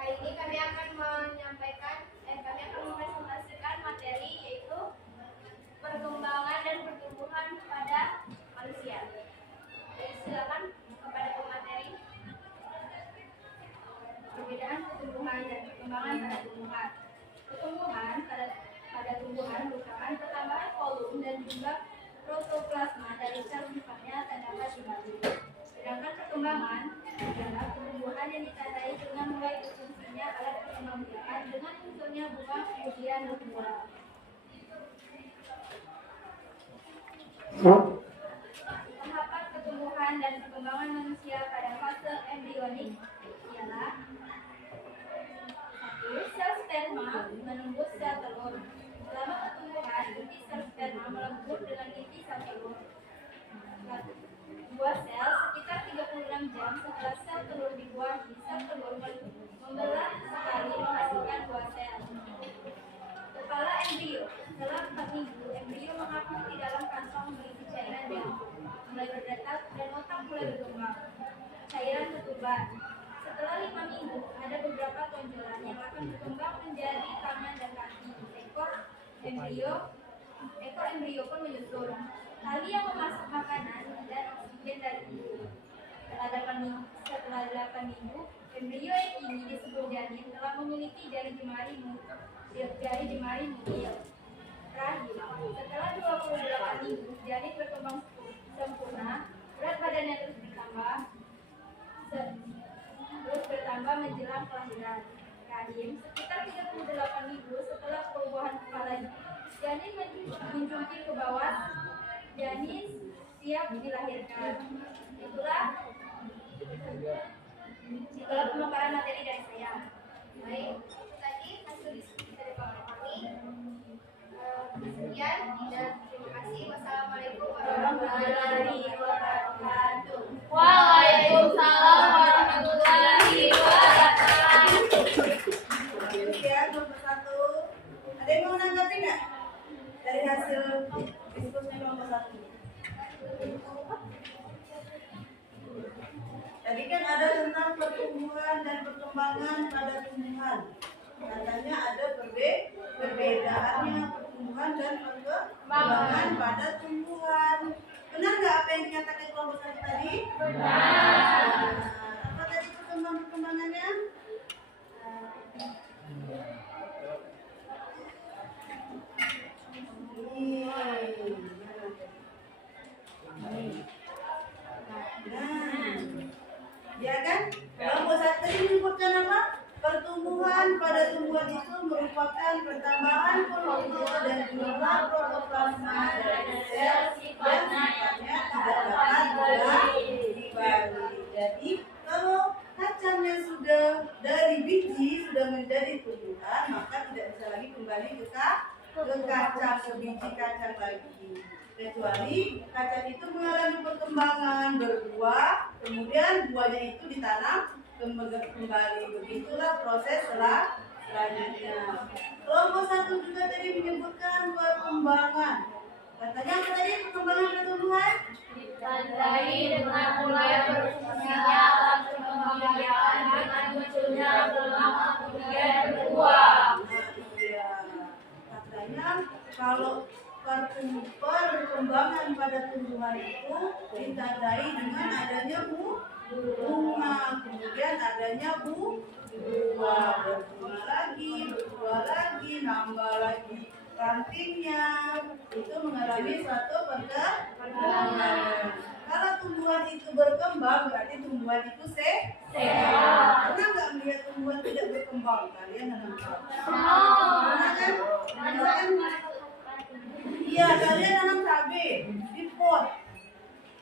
hari ini kami akan mempresentasikan materi yaitu perkembangan dan pertumbuhan pada manusia. Jadi silakan kepada pemateri. Perbedaan pertumbuhan dan perkembangan pada tumbuhan. Pertumbuhan pada tumbuhan merupakan pertambahan volume dan jumlah protoplasma dari sel sifatnya terdapat di batu. Sedangkan perkembangan adalah pertumbuhan yang ditandai dengan mulai berfungsinya alat perkembangbiakan dengan munculnya bunga kemudian berbuah. Tahapan pertumbuhan dan perkembangan manusia pada fase embrionik ialah 1. Sel sperma menembus sel telur. Selama pertumbuhan, inti sel sperma melebur dengan inti sel telur. Buah sel sekitar 36 jam setelah sel telur dibuahi, sel telur membelah sekali menghasilkan buah sel. Kepala embrio. Setelah 4 minggu, embrio mengapung di dalam kantong berisi cairan yang mulai berdetak dan otak mulai berkembang. Cairan ketuban. Setelah 5 minggu, ada beberapa tonjolan yang akan berkembang menjadi tangan dan kaki. Ekor embrio pun menyusul. Tali yang memasuk makanan dan oksigen dari ibu. Setelah 8 minggu, embrio yang kini disebut janin telah memiliki jari jemari mungil. Terakhir, setelah 28 minggu, janin berkembang sempurna, berat badannya terus bertambah menjelang kelahiran. Rahim, sekitar 38 minggu setelah perubahan kepala janin menjungkir ke bawah, janin siap dilahirkan. Itulah pemaparan materi dari saya. Baik, tadi hasil diskusi dari Pak kami. Sekian dan terima kasih. Wassalamualaikum warahmatullahi wabarakatuh. Waalaikumsalam warahmatullahi wabarakatuh. Ya, nomor 1. Ada yang mau menanggapi nggak dari hasil diskusi nomor 1? Tadi kan ada tentang pertumbuhan dan perkembangan pada tumbuhan. Katanya ada perbedaannya pertumbuhan dan perkembangan pada tumbuhan. Benar nggak apa yang dikatakan kelompok 1 tadi? Benar. Apa tadi perkembangannya? Ya kan? Kelompok 1 tadi menyebutkan apa? Pertumbuhan pada tumbuhan itu merupakan pertambahan volume dan jumlah protoplasma dari sel sifatnya tidak dapat dibagi. Jadi kalau kacangnya sudah dari biji sudah menjadi tumbuhan, maka tidak bisa lagi kembali ke kacang, ke biji kacang lagi. Kecuali kacang itu mengalami perkembangan berbuah, kemudian buahnya itu ditanam kembali. Begitulah proses selanjutnya. Kelompok 1 juga tadi menyebutkan perkembangan. Katanya apa tadi perkembangan pertumbuhan? Ditandai dengan mulai berfungsinya alat perkembangbiakan dengan munculnya gelang kemudian berbuah. Iya. Katanya kalau perkembangan pada tumbuhan itu ditandai dengan adanya bunga, kemudian adanya buah, berbuah lagi, nambah lagi rantingnya, itu mengalami suatu perkembangan. Kalau tumbuhan itu berkembang, berarti tumbuhan itu sehat. Pernah nggak melihat tumbuhan tidak berkembang? Kalian menanam? Pernah kan? Iya, kalian nanam cabai di pot.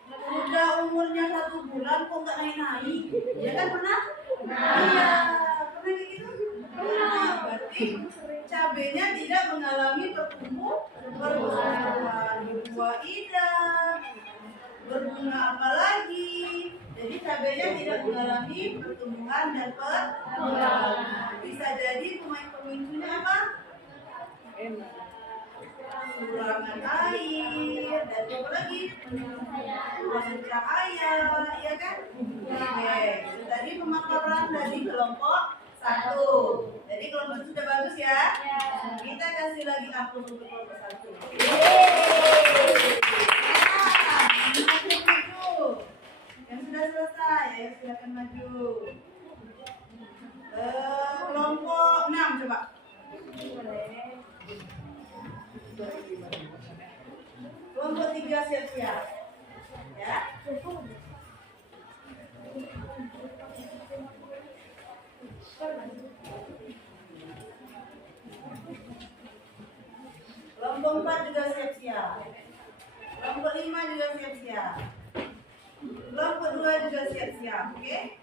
Sudah umurnya 1 bulan kok nggak naik-naik? Ya kan pernah? Iya, pernah kayak gitu? Pernah. Berarti cabainya tidak mengalami pertumbuhan, berbuah indah, berbunga apalagi. Jadi cabainya tidak mengalami pertumbuhan dan perkembangan. Bisa jadi pemicunya apa? Kurangan air dan apa lagi? Kurangan cahaya, ya kan? Oke, itu tadi pemaparan dari kelompok 1. Jadi kelompok sudah bagus ya? Kita kasih lagi ampun untuk kelompok 1. Maju. Yang sudah selesai, ya silakan maju. Kelompok 6 coba. Kelompok 3 siap-siap. Ya. Kelompok 4 juga siap-siap. Kelompok 5 juga siap-siap. Kelompok 2 juga siap-siap, oke?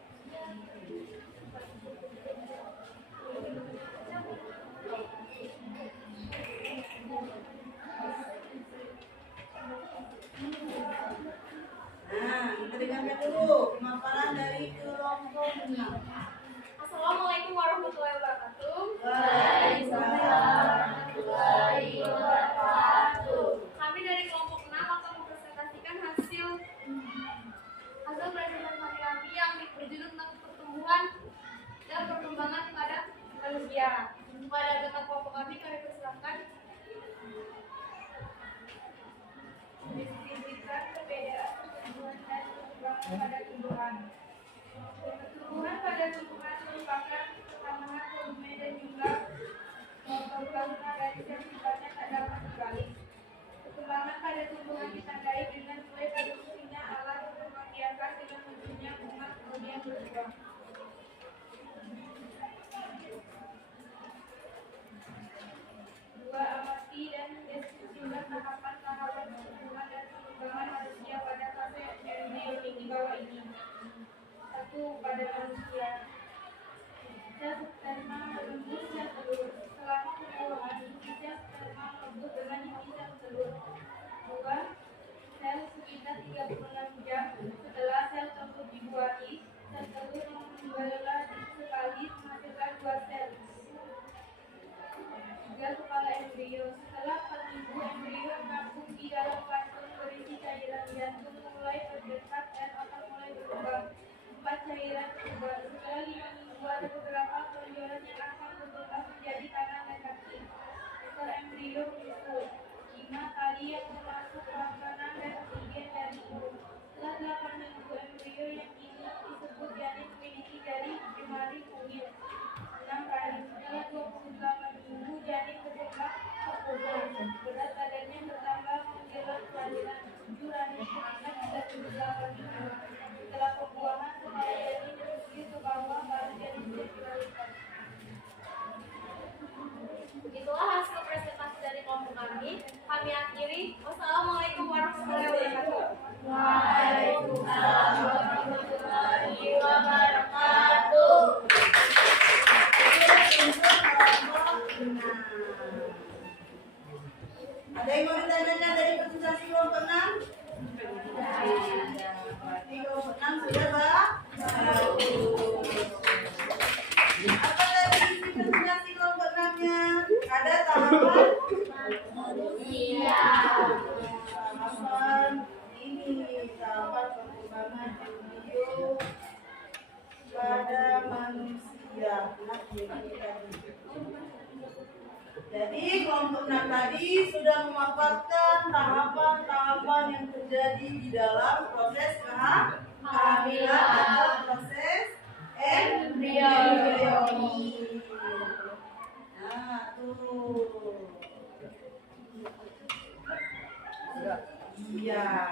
Nah, kita dengarkan dulu pemaparan dari kelompok 6. Assalamualaikum warahmatullahi wabarakatuh. Waalaikumsalam. Kami dari kelompok 6 akan mempresentasikan hasil presentasi kami yang berjudul tentang pertumbuhan dan perkembangan pada manusia. Pada anggota kelompok kami persilakan mendeskripsikan perbedaan pertumbuhan dan perkembangan pada tumbuhan. Pertumbuhan pada tumbuhan merupakan pertambahan volume dan jumlah plasma dari sel sifatnya tak dapat dibalik. Perkembangan pada tumbuhan ditandai dengan mulai produksinya alat berkembang biakan dengan munculnya bunga kemudian berbuah. Dua, amati dan deskripsikan tahapan-tahapan pertumbuhan dan perkembangan manusia pada fase embrionik di bawah ini. 1. Pada manusia, sel sperma menembus sel telur. Selama pembuahan, isi sel sperma melebur dengan isi sel telur. 2. Sel sekitar 36 jam setelah sel telur dibuahi, sel telur yang membelah sekali menghasilkan 2 sel. 3. Kepala embrio. Setelah 4 minggu, embrio mengapung di dalam kantung berisi cairan jantung mulai berdetak dan akan mulai berkembang. 4. Cairan berubah. Setelah 5 minggu, ada beberapa tonjolan yang akan berubah menjadi tangan dan kaki. Ekor embrio menyusul. 5. Tali yang memasuk makanan dan oksigen dari perut. Setelah 8 minggu, embrio yang ini disebut janin memiliki jari jemari kunyit. 6 kali. Setelah 28 minggu, janin berkembang terpojok. Berat badannya bertambah menjelang kelahiran. 7 janin berusia 38 minggu. Setelah pembuahan, kepala janin diusir ke bawah, baru janin bisa dilahirkan. Itulah hasil presentasi dari kelompok kami. Kami akhiri. Wassalamualaikum warahmatullahi wabarakatuh. Waalaikumsalam warahmatullahi wabarakatuh. Ada yang mau ditanyakan dari presentasi kelompok 6? Berarti kelompok 6 sudah bagus. Apa tadi isi presentasi kelompok 6-nya? Ada tahapan? Iya. Tahapan ini, tahapan perkembangan embrio pada manusia. Jadi kelompok 6 tadi sudah memaparkan tahapan-tahapan yang terjadi di dalam proses kehamilan atau proses embriologi. Nah, tuh. Iya.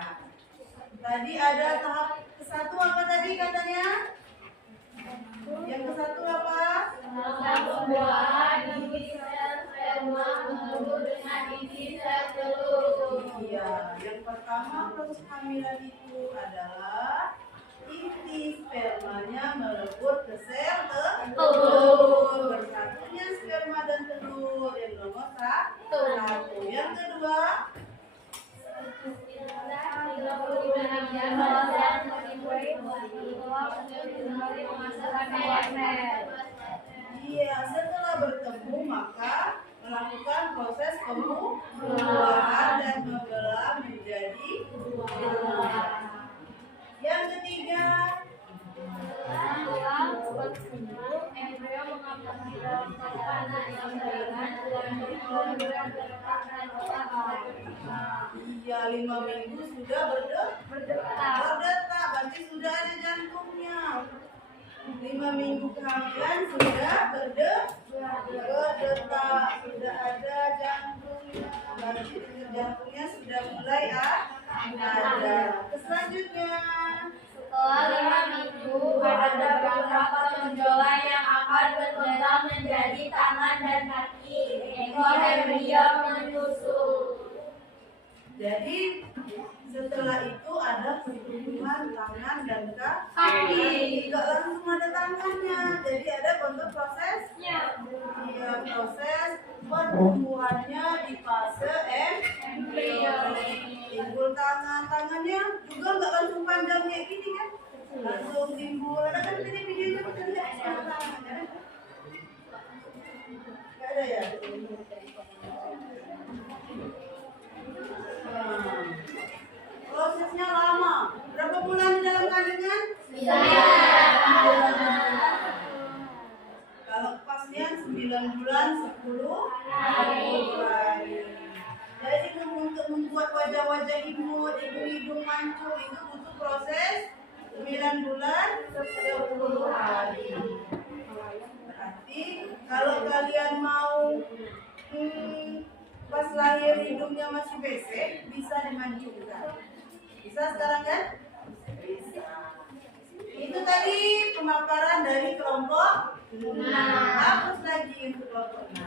Tadi ada tahap ke-1 apa tadi katanya? Yang ke-1 apa? Pembuahan biji sel sperma menumbuh dengan isi sel telur. Iya, yang pertama proses kehamilan itu adalah inti spermanya melebur ke sel telur. Bersatunya sperma dan telur yang nomor 1. Yang kedua, iya, setelah bertemu maka melakukan proses pembuahan dan membelah menjadi buah. Yang ketiga, embrio mengambang di dalam panas yang ringan dan iya 5 minggu sudah berdetak, berarti sudah ada jantungnya. 5 minggu kehamilan sudah berdetak, sudah ada jantungnya, berarti jantungnya sudah mulai ada. Selanjutnya, setelah 5 minggu ada beberapa tonjolan yang akan berkembang menjadi tangan dan kaki. Ekor embrio menyusul. jadi setelah itu ada pertumbuhan tangan dan kaki. Tidak langsung ada tangannya, jadi ada bentuk prosesnya. Iya, proses pertumbuhannya di fase embrio. Timbul tangannya juga nggak langsung panjang kayak gini kan? Langsung timbul. Ada kan ini videonya kita lihat sekarang tangannya. Nggak ada ya? Prosesnya lama. Berapa bulan di dalam kandungan? 9. Kalau pasnya 9 bulan 10 hari. Jadi untuk membuat wajah-wajah imut, hidung-hidung mancung itu butuh proses 9 bulan 10 hari. Berarti kalau kalian mau pas lahir hidungnya masih besek, bisa dimancungkan. Bisa sekarang kan? Bisa. Itu tadi pemaparan dari kelompok 6. Hapus lagi untuk kelompok 6.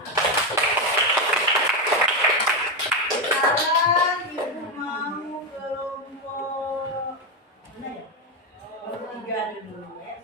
Sekarang ibu mau kelompok mana ya? Kelompok 3 dulu ya.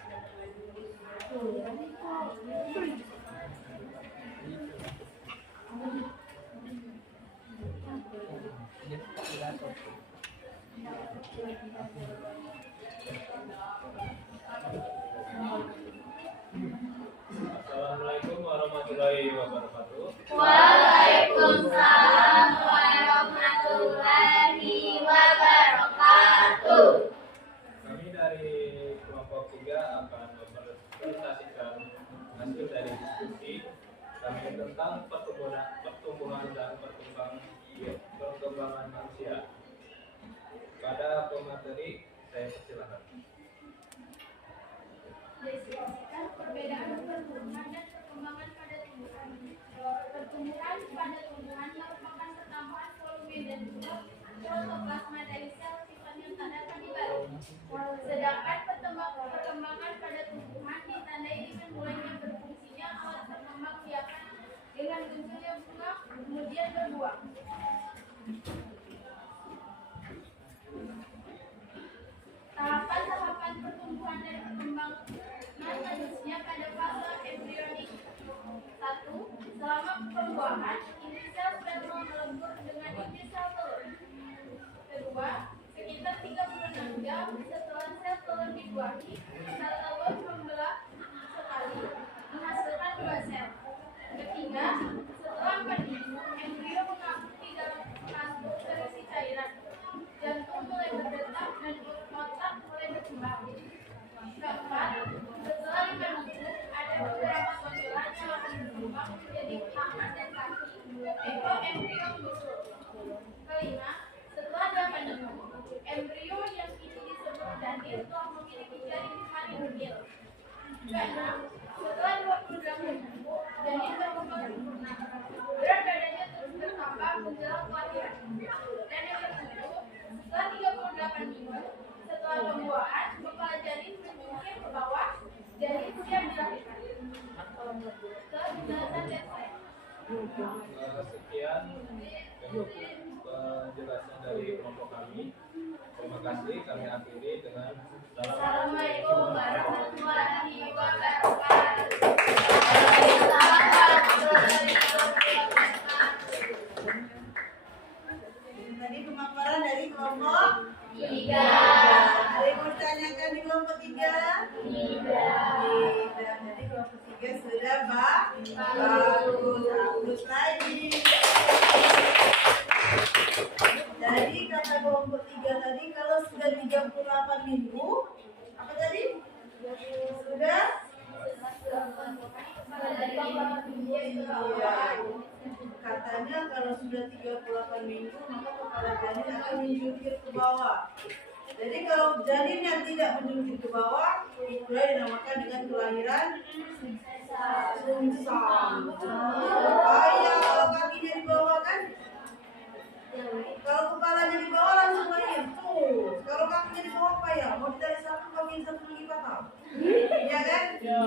Assalamualaikum warahmatullahi wabarakatuh. Waalaikumsalam warahmatullahi wabarakatuh. Kami dari kelompok 3 akan mempresentasikan hasil dari diskusi kami tentang pertumbuhan dan perkembangan manusia. Pada pemateri, saya persilakan. Deskripsikan perbedaan pertumbuhan dan perkembangan pada tumbuhan. Pertumbuhan pada tumbuhan merupakan pertambahan volume dan juga protoplasma dari sel sifat yang tanda baru. Sedangkan perkembangan pada tumbuhan ditandai dengan mulainya berfungsinya alat penembak biakan dengan munculnya bunga kemudian berbuah. Tahapan-tahapan pertumbuhan dan perkembangan manusia pada fase embrionik. 1. Selama pembuahan, inti sel sperma melebur dengan inti sel telur. 2. Sekitar 36 jam setelah sel telur dibuahi, sel telur membelah sekali, menghasilkan 2 sel. 3. Setelah 4 minggu, embrio mengapung di dalam kantung berisi cairan. Jantung mulai berdetak dan otak mulai berkembang. 4. Setelah 5 minggu, ada beberapa tonjolan yang akan berkembang menjadi tangan dan kaki. Ekor embrio menyusul. itu memiliki jari jemari bugil. Keenam, setelah 28 minggu, janin berkembang sempurna. Berat badannya terus bertambah menjelang kelahiran. Dan yang ketujuh, setelah 38 minggu, setelah pembuahan, kepala janin menjungkir ke bawah, janin siap dilahirkan. Setelah penjelasan dan saya. Sekian penjelasan dari kelompok kami. Terima kasih. Kami akhiri dengan Assalamualaikum warahmatullahi wabarakatuh. Waalaikumsalam warahmatullahi wabarakatuh. Tadi pemaparan dari kelompok 3. Ada yang mau ditanyakan di kelompok 3? Tidak. Jadi kelompok 3 sudah bagus. Bagus lagi. Jadi kata kelompok 3 tadi kalau sudah 38 minggu apa tadi? Sudah? Iya. Katanya kalau sudah 38 minggu maka kepala janin akan menjungkir ke bawah. Jadi kalau janin yang tidak menjungkir ke bawah itulah dinamakan dengan kelahiran sungsang. Bahaya kalau kakinya di bawah kan? Kalau kepalanya di bawah langsung lahir tuh. Kalau kakinya di bawah apa ya? Mau ditarik satu kaki satu lagi patah. Iya kan? Iya.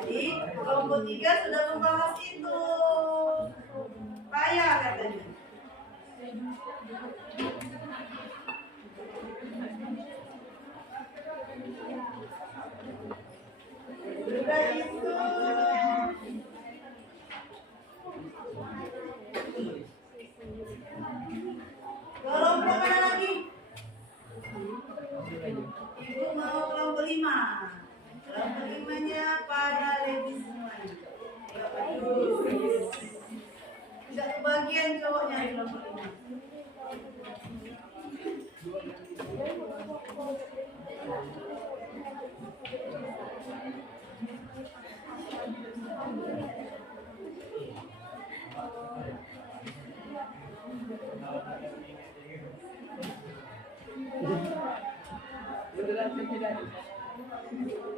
Jadi kelompok 3 sudah membahas itu. Payah katanya. Sudah itu. Kelompok mana lagi? Ibu mau kelompok 5. Kelompok 5-nya para ladies semuanya. Ya, bagus. Tidak kebagian cowoknya di kelompok 5.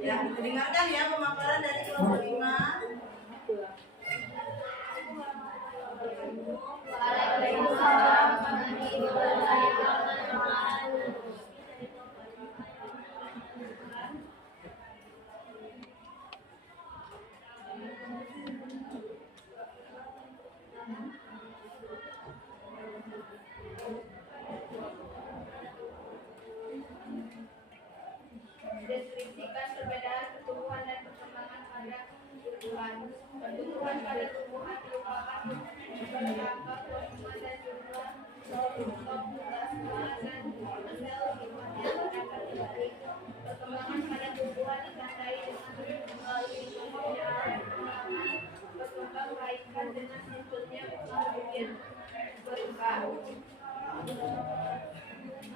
Ya, dengarkan ya pemaparan dari kelompok 5. Waalaikumsalam warahmatullahi wabarakatuh. Deskripsikan perbedaan pertumbuhan dan perkembangan pada tumbuhan. Pertumbuhan pada tumbuhan merupakan berangka volume dan jumlah kelaskan sel sifatnya kategori. Perkembangan pada tumbuhan ditandai dengan melalui perkembangan berkembang baikkan dengan munculnya kemudian berubah.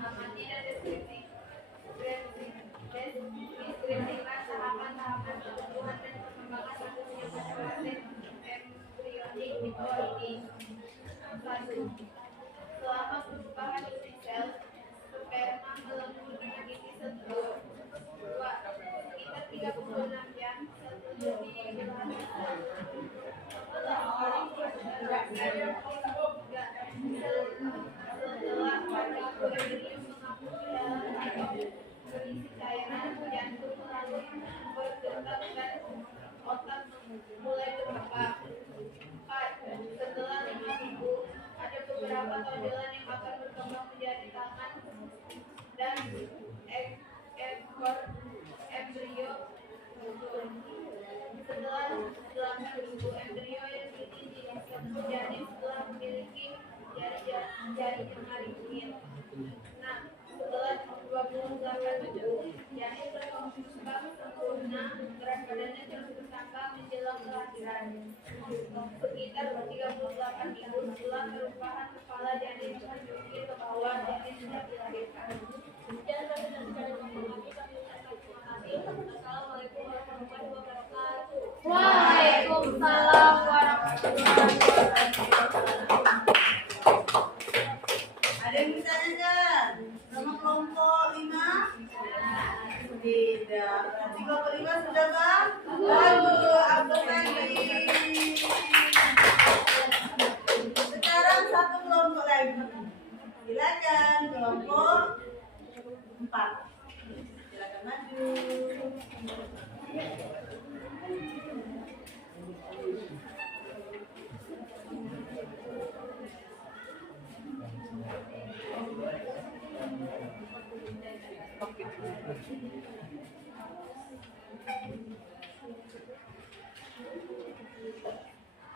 Amati dan deskripsi. Deskripsikan tahapan-tahapan pertumbuhan dan perkembangan manusia pada fase embrionik di bawah ini. 1. Selama perkembangan uji sel, sperma melengkung dengan isi telur. 2. Sekitar 36 jam sebelum dilahirkan. Setelah setelah embrio mengapung di dalam kantong berisi cairan jantung lalu bergerak dan otak mulai berkembang. 4. Setelah 5 minggu, ada beberapa tonjolan yang akan berkembang menjadi tangan dan ekor embrio. Setelah 8 minggu, embrio yang ini disebut janin setelah memiliki jari jemari bugil. 6. Setelah 28 minggu, janin berkembang sempurna, berat badannya terus bertambah menjelang kelahiran. Sekitar 38 minggu setelah perubahan kepala janin menjungkir ke bawah, janin siap dilahirkan. Sekian presentasi dari kelompok kami ucapkan terima kasih. Assalamualaikum warahmatullahi wabarakatuh. Waalaikumsalam warahmatullahi wabarakatuh. Ada yang ditanyakan? Sama kelompok 5? Tidak. Berarti kelompok 5 sudah bang? Bagus. Abdul lagi. Sekarang satu kelompok lagi. Silakan kelompok 4. Silakan maju.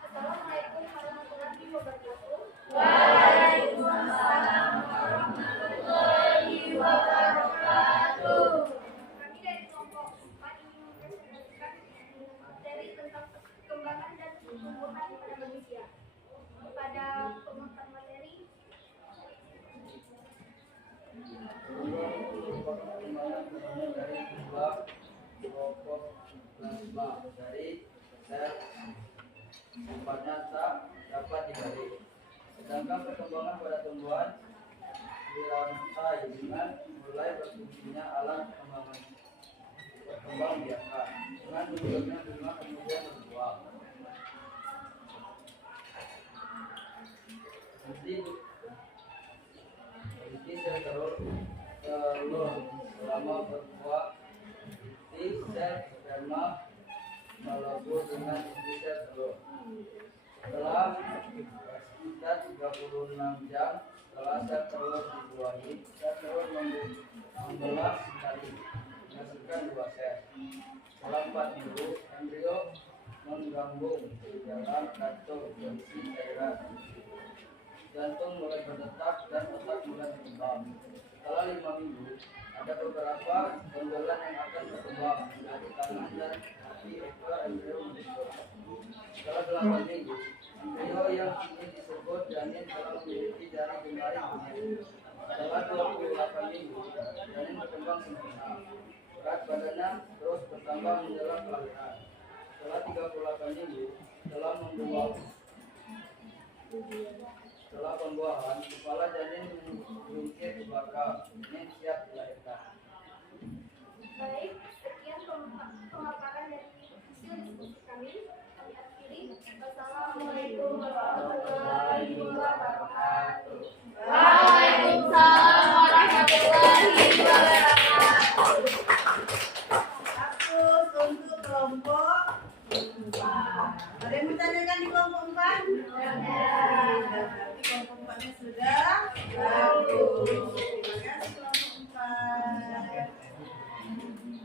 Assalamualaikum warahmatullahi wabarakatuh. Waalaikumsalam warahmatullahi wabarakatuh. Kami dari kelompok 4 ingin mempresentasikan materi tentang perkembangan dan pertumbuhan pada manusia. Pada penguatan materi, Dari jumlah kelompok plasma dari sel sifatnya tak dapat digali. Sedangkan perkembangan pada tumbuhan dirantai dengan mulai berfungsinya alat berkembang biakan dengan munculnya bunga kemudian berbuah. Inti sel telur selama berbuah, inti sel sperma melebur dengan inti sel telur. Setelah sekitar 36 jam setelah sel telur dibuahi, sel telur membelah sekali, menghasilkan 2 sel. Setelah 4 minggu, embrio menggambung di dalam kantung berisi cairan. Jantung mulai berdetak dan otak mulai berkembang. Setelah 5 minggu, ada beberapa benjolan yang akan berkembang menjadi tangan dan kaki ekor embrio menyusul. Setelah 8 minggu, embrio yang ini disebut janin telah memiliki jari jemari kuning. Setelah 28 minggu, janin berkembang sempurna. Berat badannya terus bertambah menjelang kelahiran. Setelah 38 minggu, setelah pembuahan, kepala janin menjungkir ke belakang. Ini siap dilahirkan. baik, sekian pemaparan dari hasil diskusi kami. Kami akhiri. Wassalamualaikum warahmatullahi wabarakatuh. Waalaikumsalam warahmatullahi wabarakatuh. Bagus untuk kelompok 4. Ada yang bertanyakan di kelompok 4? Berarti kelompok 4-nya sudah bagus. Terima kasih kelompok 4.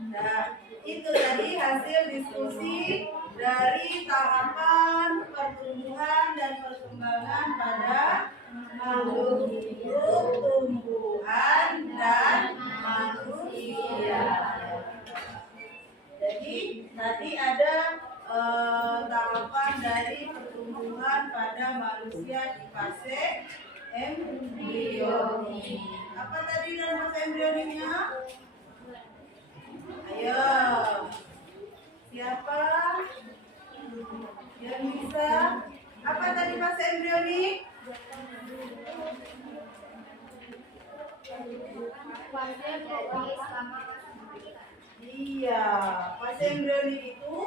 Nah, itu tadi hasil diskusi dari tahapan pertumbuhan dan perkembangan pada makhluk hidup, tumbuhan, dan manusia. Jadi tadi ada tahapan dari pertumbuhan pada manusia di fase embrionik. Apa tadi dalam fase embrioniknya? Ayo, siapa yang bisa? Apa tadi fase embrionik? Fase dari selama Iya, fase embrionik itu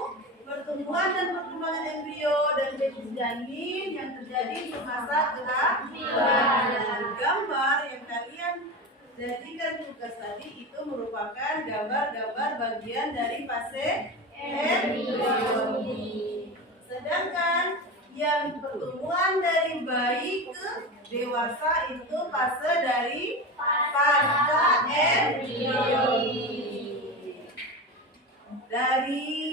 pertumbuhan dan perkembangan embrio dan fetus janin yang terjadi di masa kehamilan. Gambar yang kalian jadikan tugas tadi itu merupakan gambar-gambar bagian dari fase embrionik. Sedangkan yang pertumbuhan dari bayi ke dewasa itu fase dari fase embrionik. Dari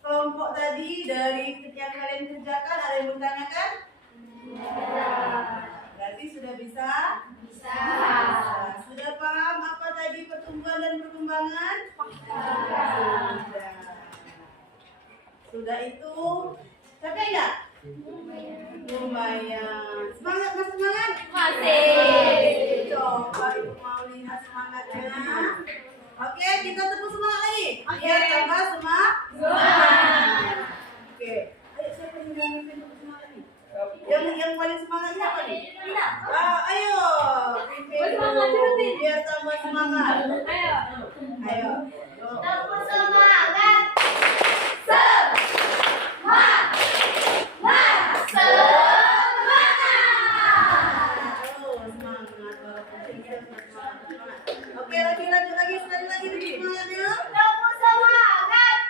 kelompok tadi, dari yang kalian kerjakan, ada yang bertanyakan? Berarti sudah bisa? Bisa. Sudah paham apa tadi pertumbuhan dan perkembangan? Sudah. Sudah itu capek nggak? Lumayan. Semangat mas semangat? Masih. Coba ibu mau lihat semangatnya. Oke, kita tepuk semangat lagi. Biar tambah semangat. Oke. Ayo siapa yang tepuk semangat nih? Yang paling semangat siapa nih? Ayo semangat. Ayo. Ayo. Tepuk semangat. Semangat. Semangat. Oh, semangat. Walaupun tinggal, semangat. Oke, lanjut lagi. Sekali lagi semangatnya. Tepuk semangat.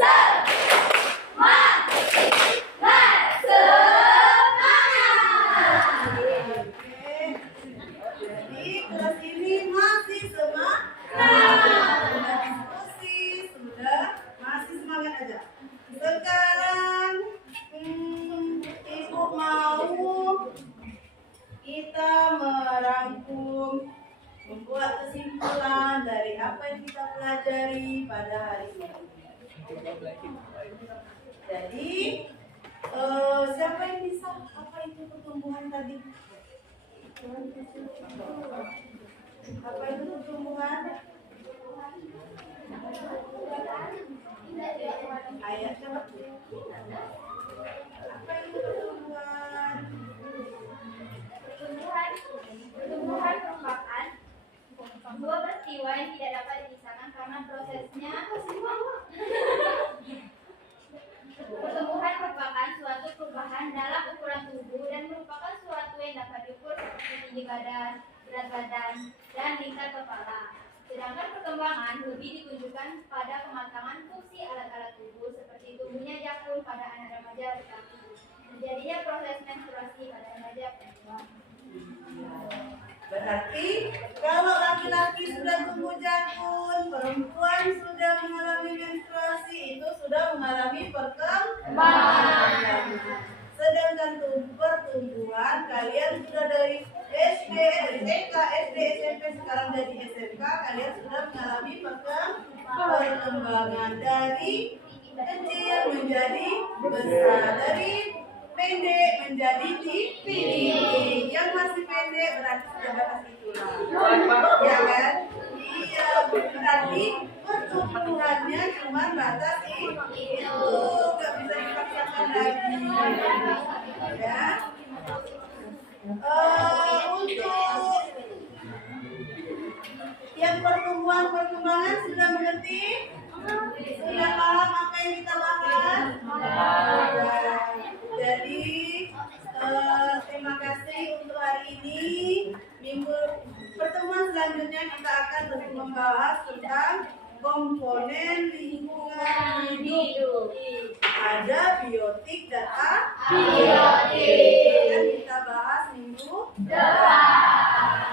Semangat. Semangat. Oke. Jadi kelas ini masih semangat. Sudah diskusi, sudah masih semangat aja. Sekarang Ibu mau kita merangkum, membuat kesimpulan dari apa yang kita pelajari pada hari ini. Jadi siapa yang bisa apa itu pertumbuhan tadi? Apa itu pertumbuhan? Ayat coba. Apa itu pertumbuhan? Pertumbuhan merupakan sebuah peristiwa yang tidak dapat dipisahkan karena prosesnya. Pertumbuhan merupakan suatu perubahan dalam ukuran tubuh dan merupakan suatu yang dapat diukur seperti tinggi badan, berat badan, dan lingkar kepala. Sedangkan perkembangan lebih ditunjukkan pada kematangan fungsi alat-alat tubuh seperti tumbuhnya jarum pada anak remaja laki-laki, terjadinya proses menstruasi pada remaja perempuan. Berarti kalau laki-laki sudah tumbuh jakun, perempuan sudah mengalami menstruasi, itu sudah mengalami perkembangan. Sedangkan pertumbuhan kalian sudah dari SD, dari TK, SD, SMP, sekarang dari SMK, kalian sudah mengalami perkembangan dari kecil menjadi besar, dari pendek menjadi tinggi. Yang masih pendek berarti sudah batas itulah. Ya kan? Iya, berarti pertumbuhannya cuma batas itu, nggak bisa dipaksakan lagi. Ya. Untuk yang perkembangan sudah mengerti? Sudah paham apa yang kita bahas? Jadi terima kasih untuk hari ini. Minggu pertemuan selanjutnya kita akan lebih membahas tentang komponen lingkungan hidup. Ada biotik dan abiotik yang kita bahas minggu depan.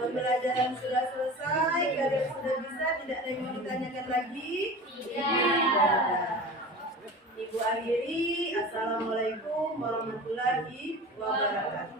Pembelajaran sudah selesai, kalian sudah bisa, tidak ada yang mau ditanyakan lagi? Tidak. Ibu akhiri, assalamualaikum warahmatullahi wabarakatuh.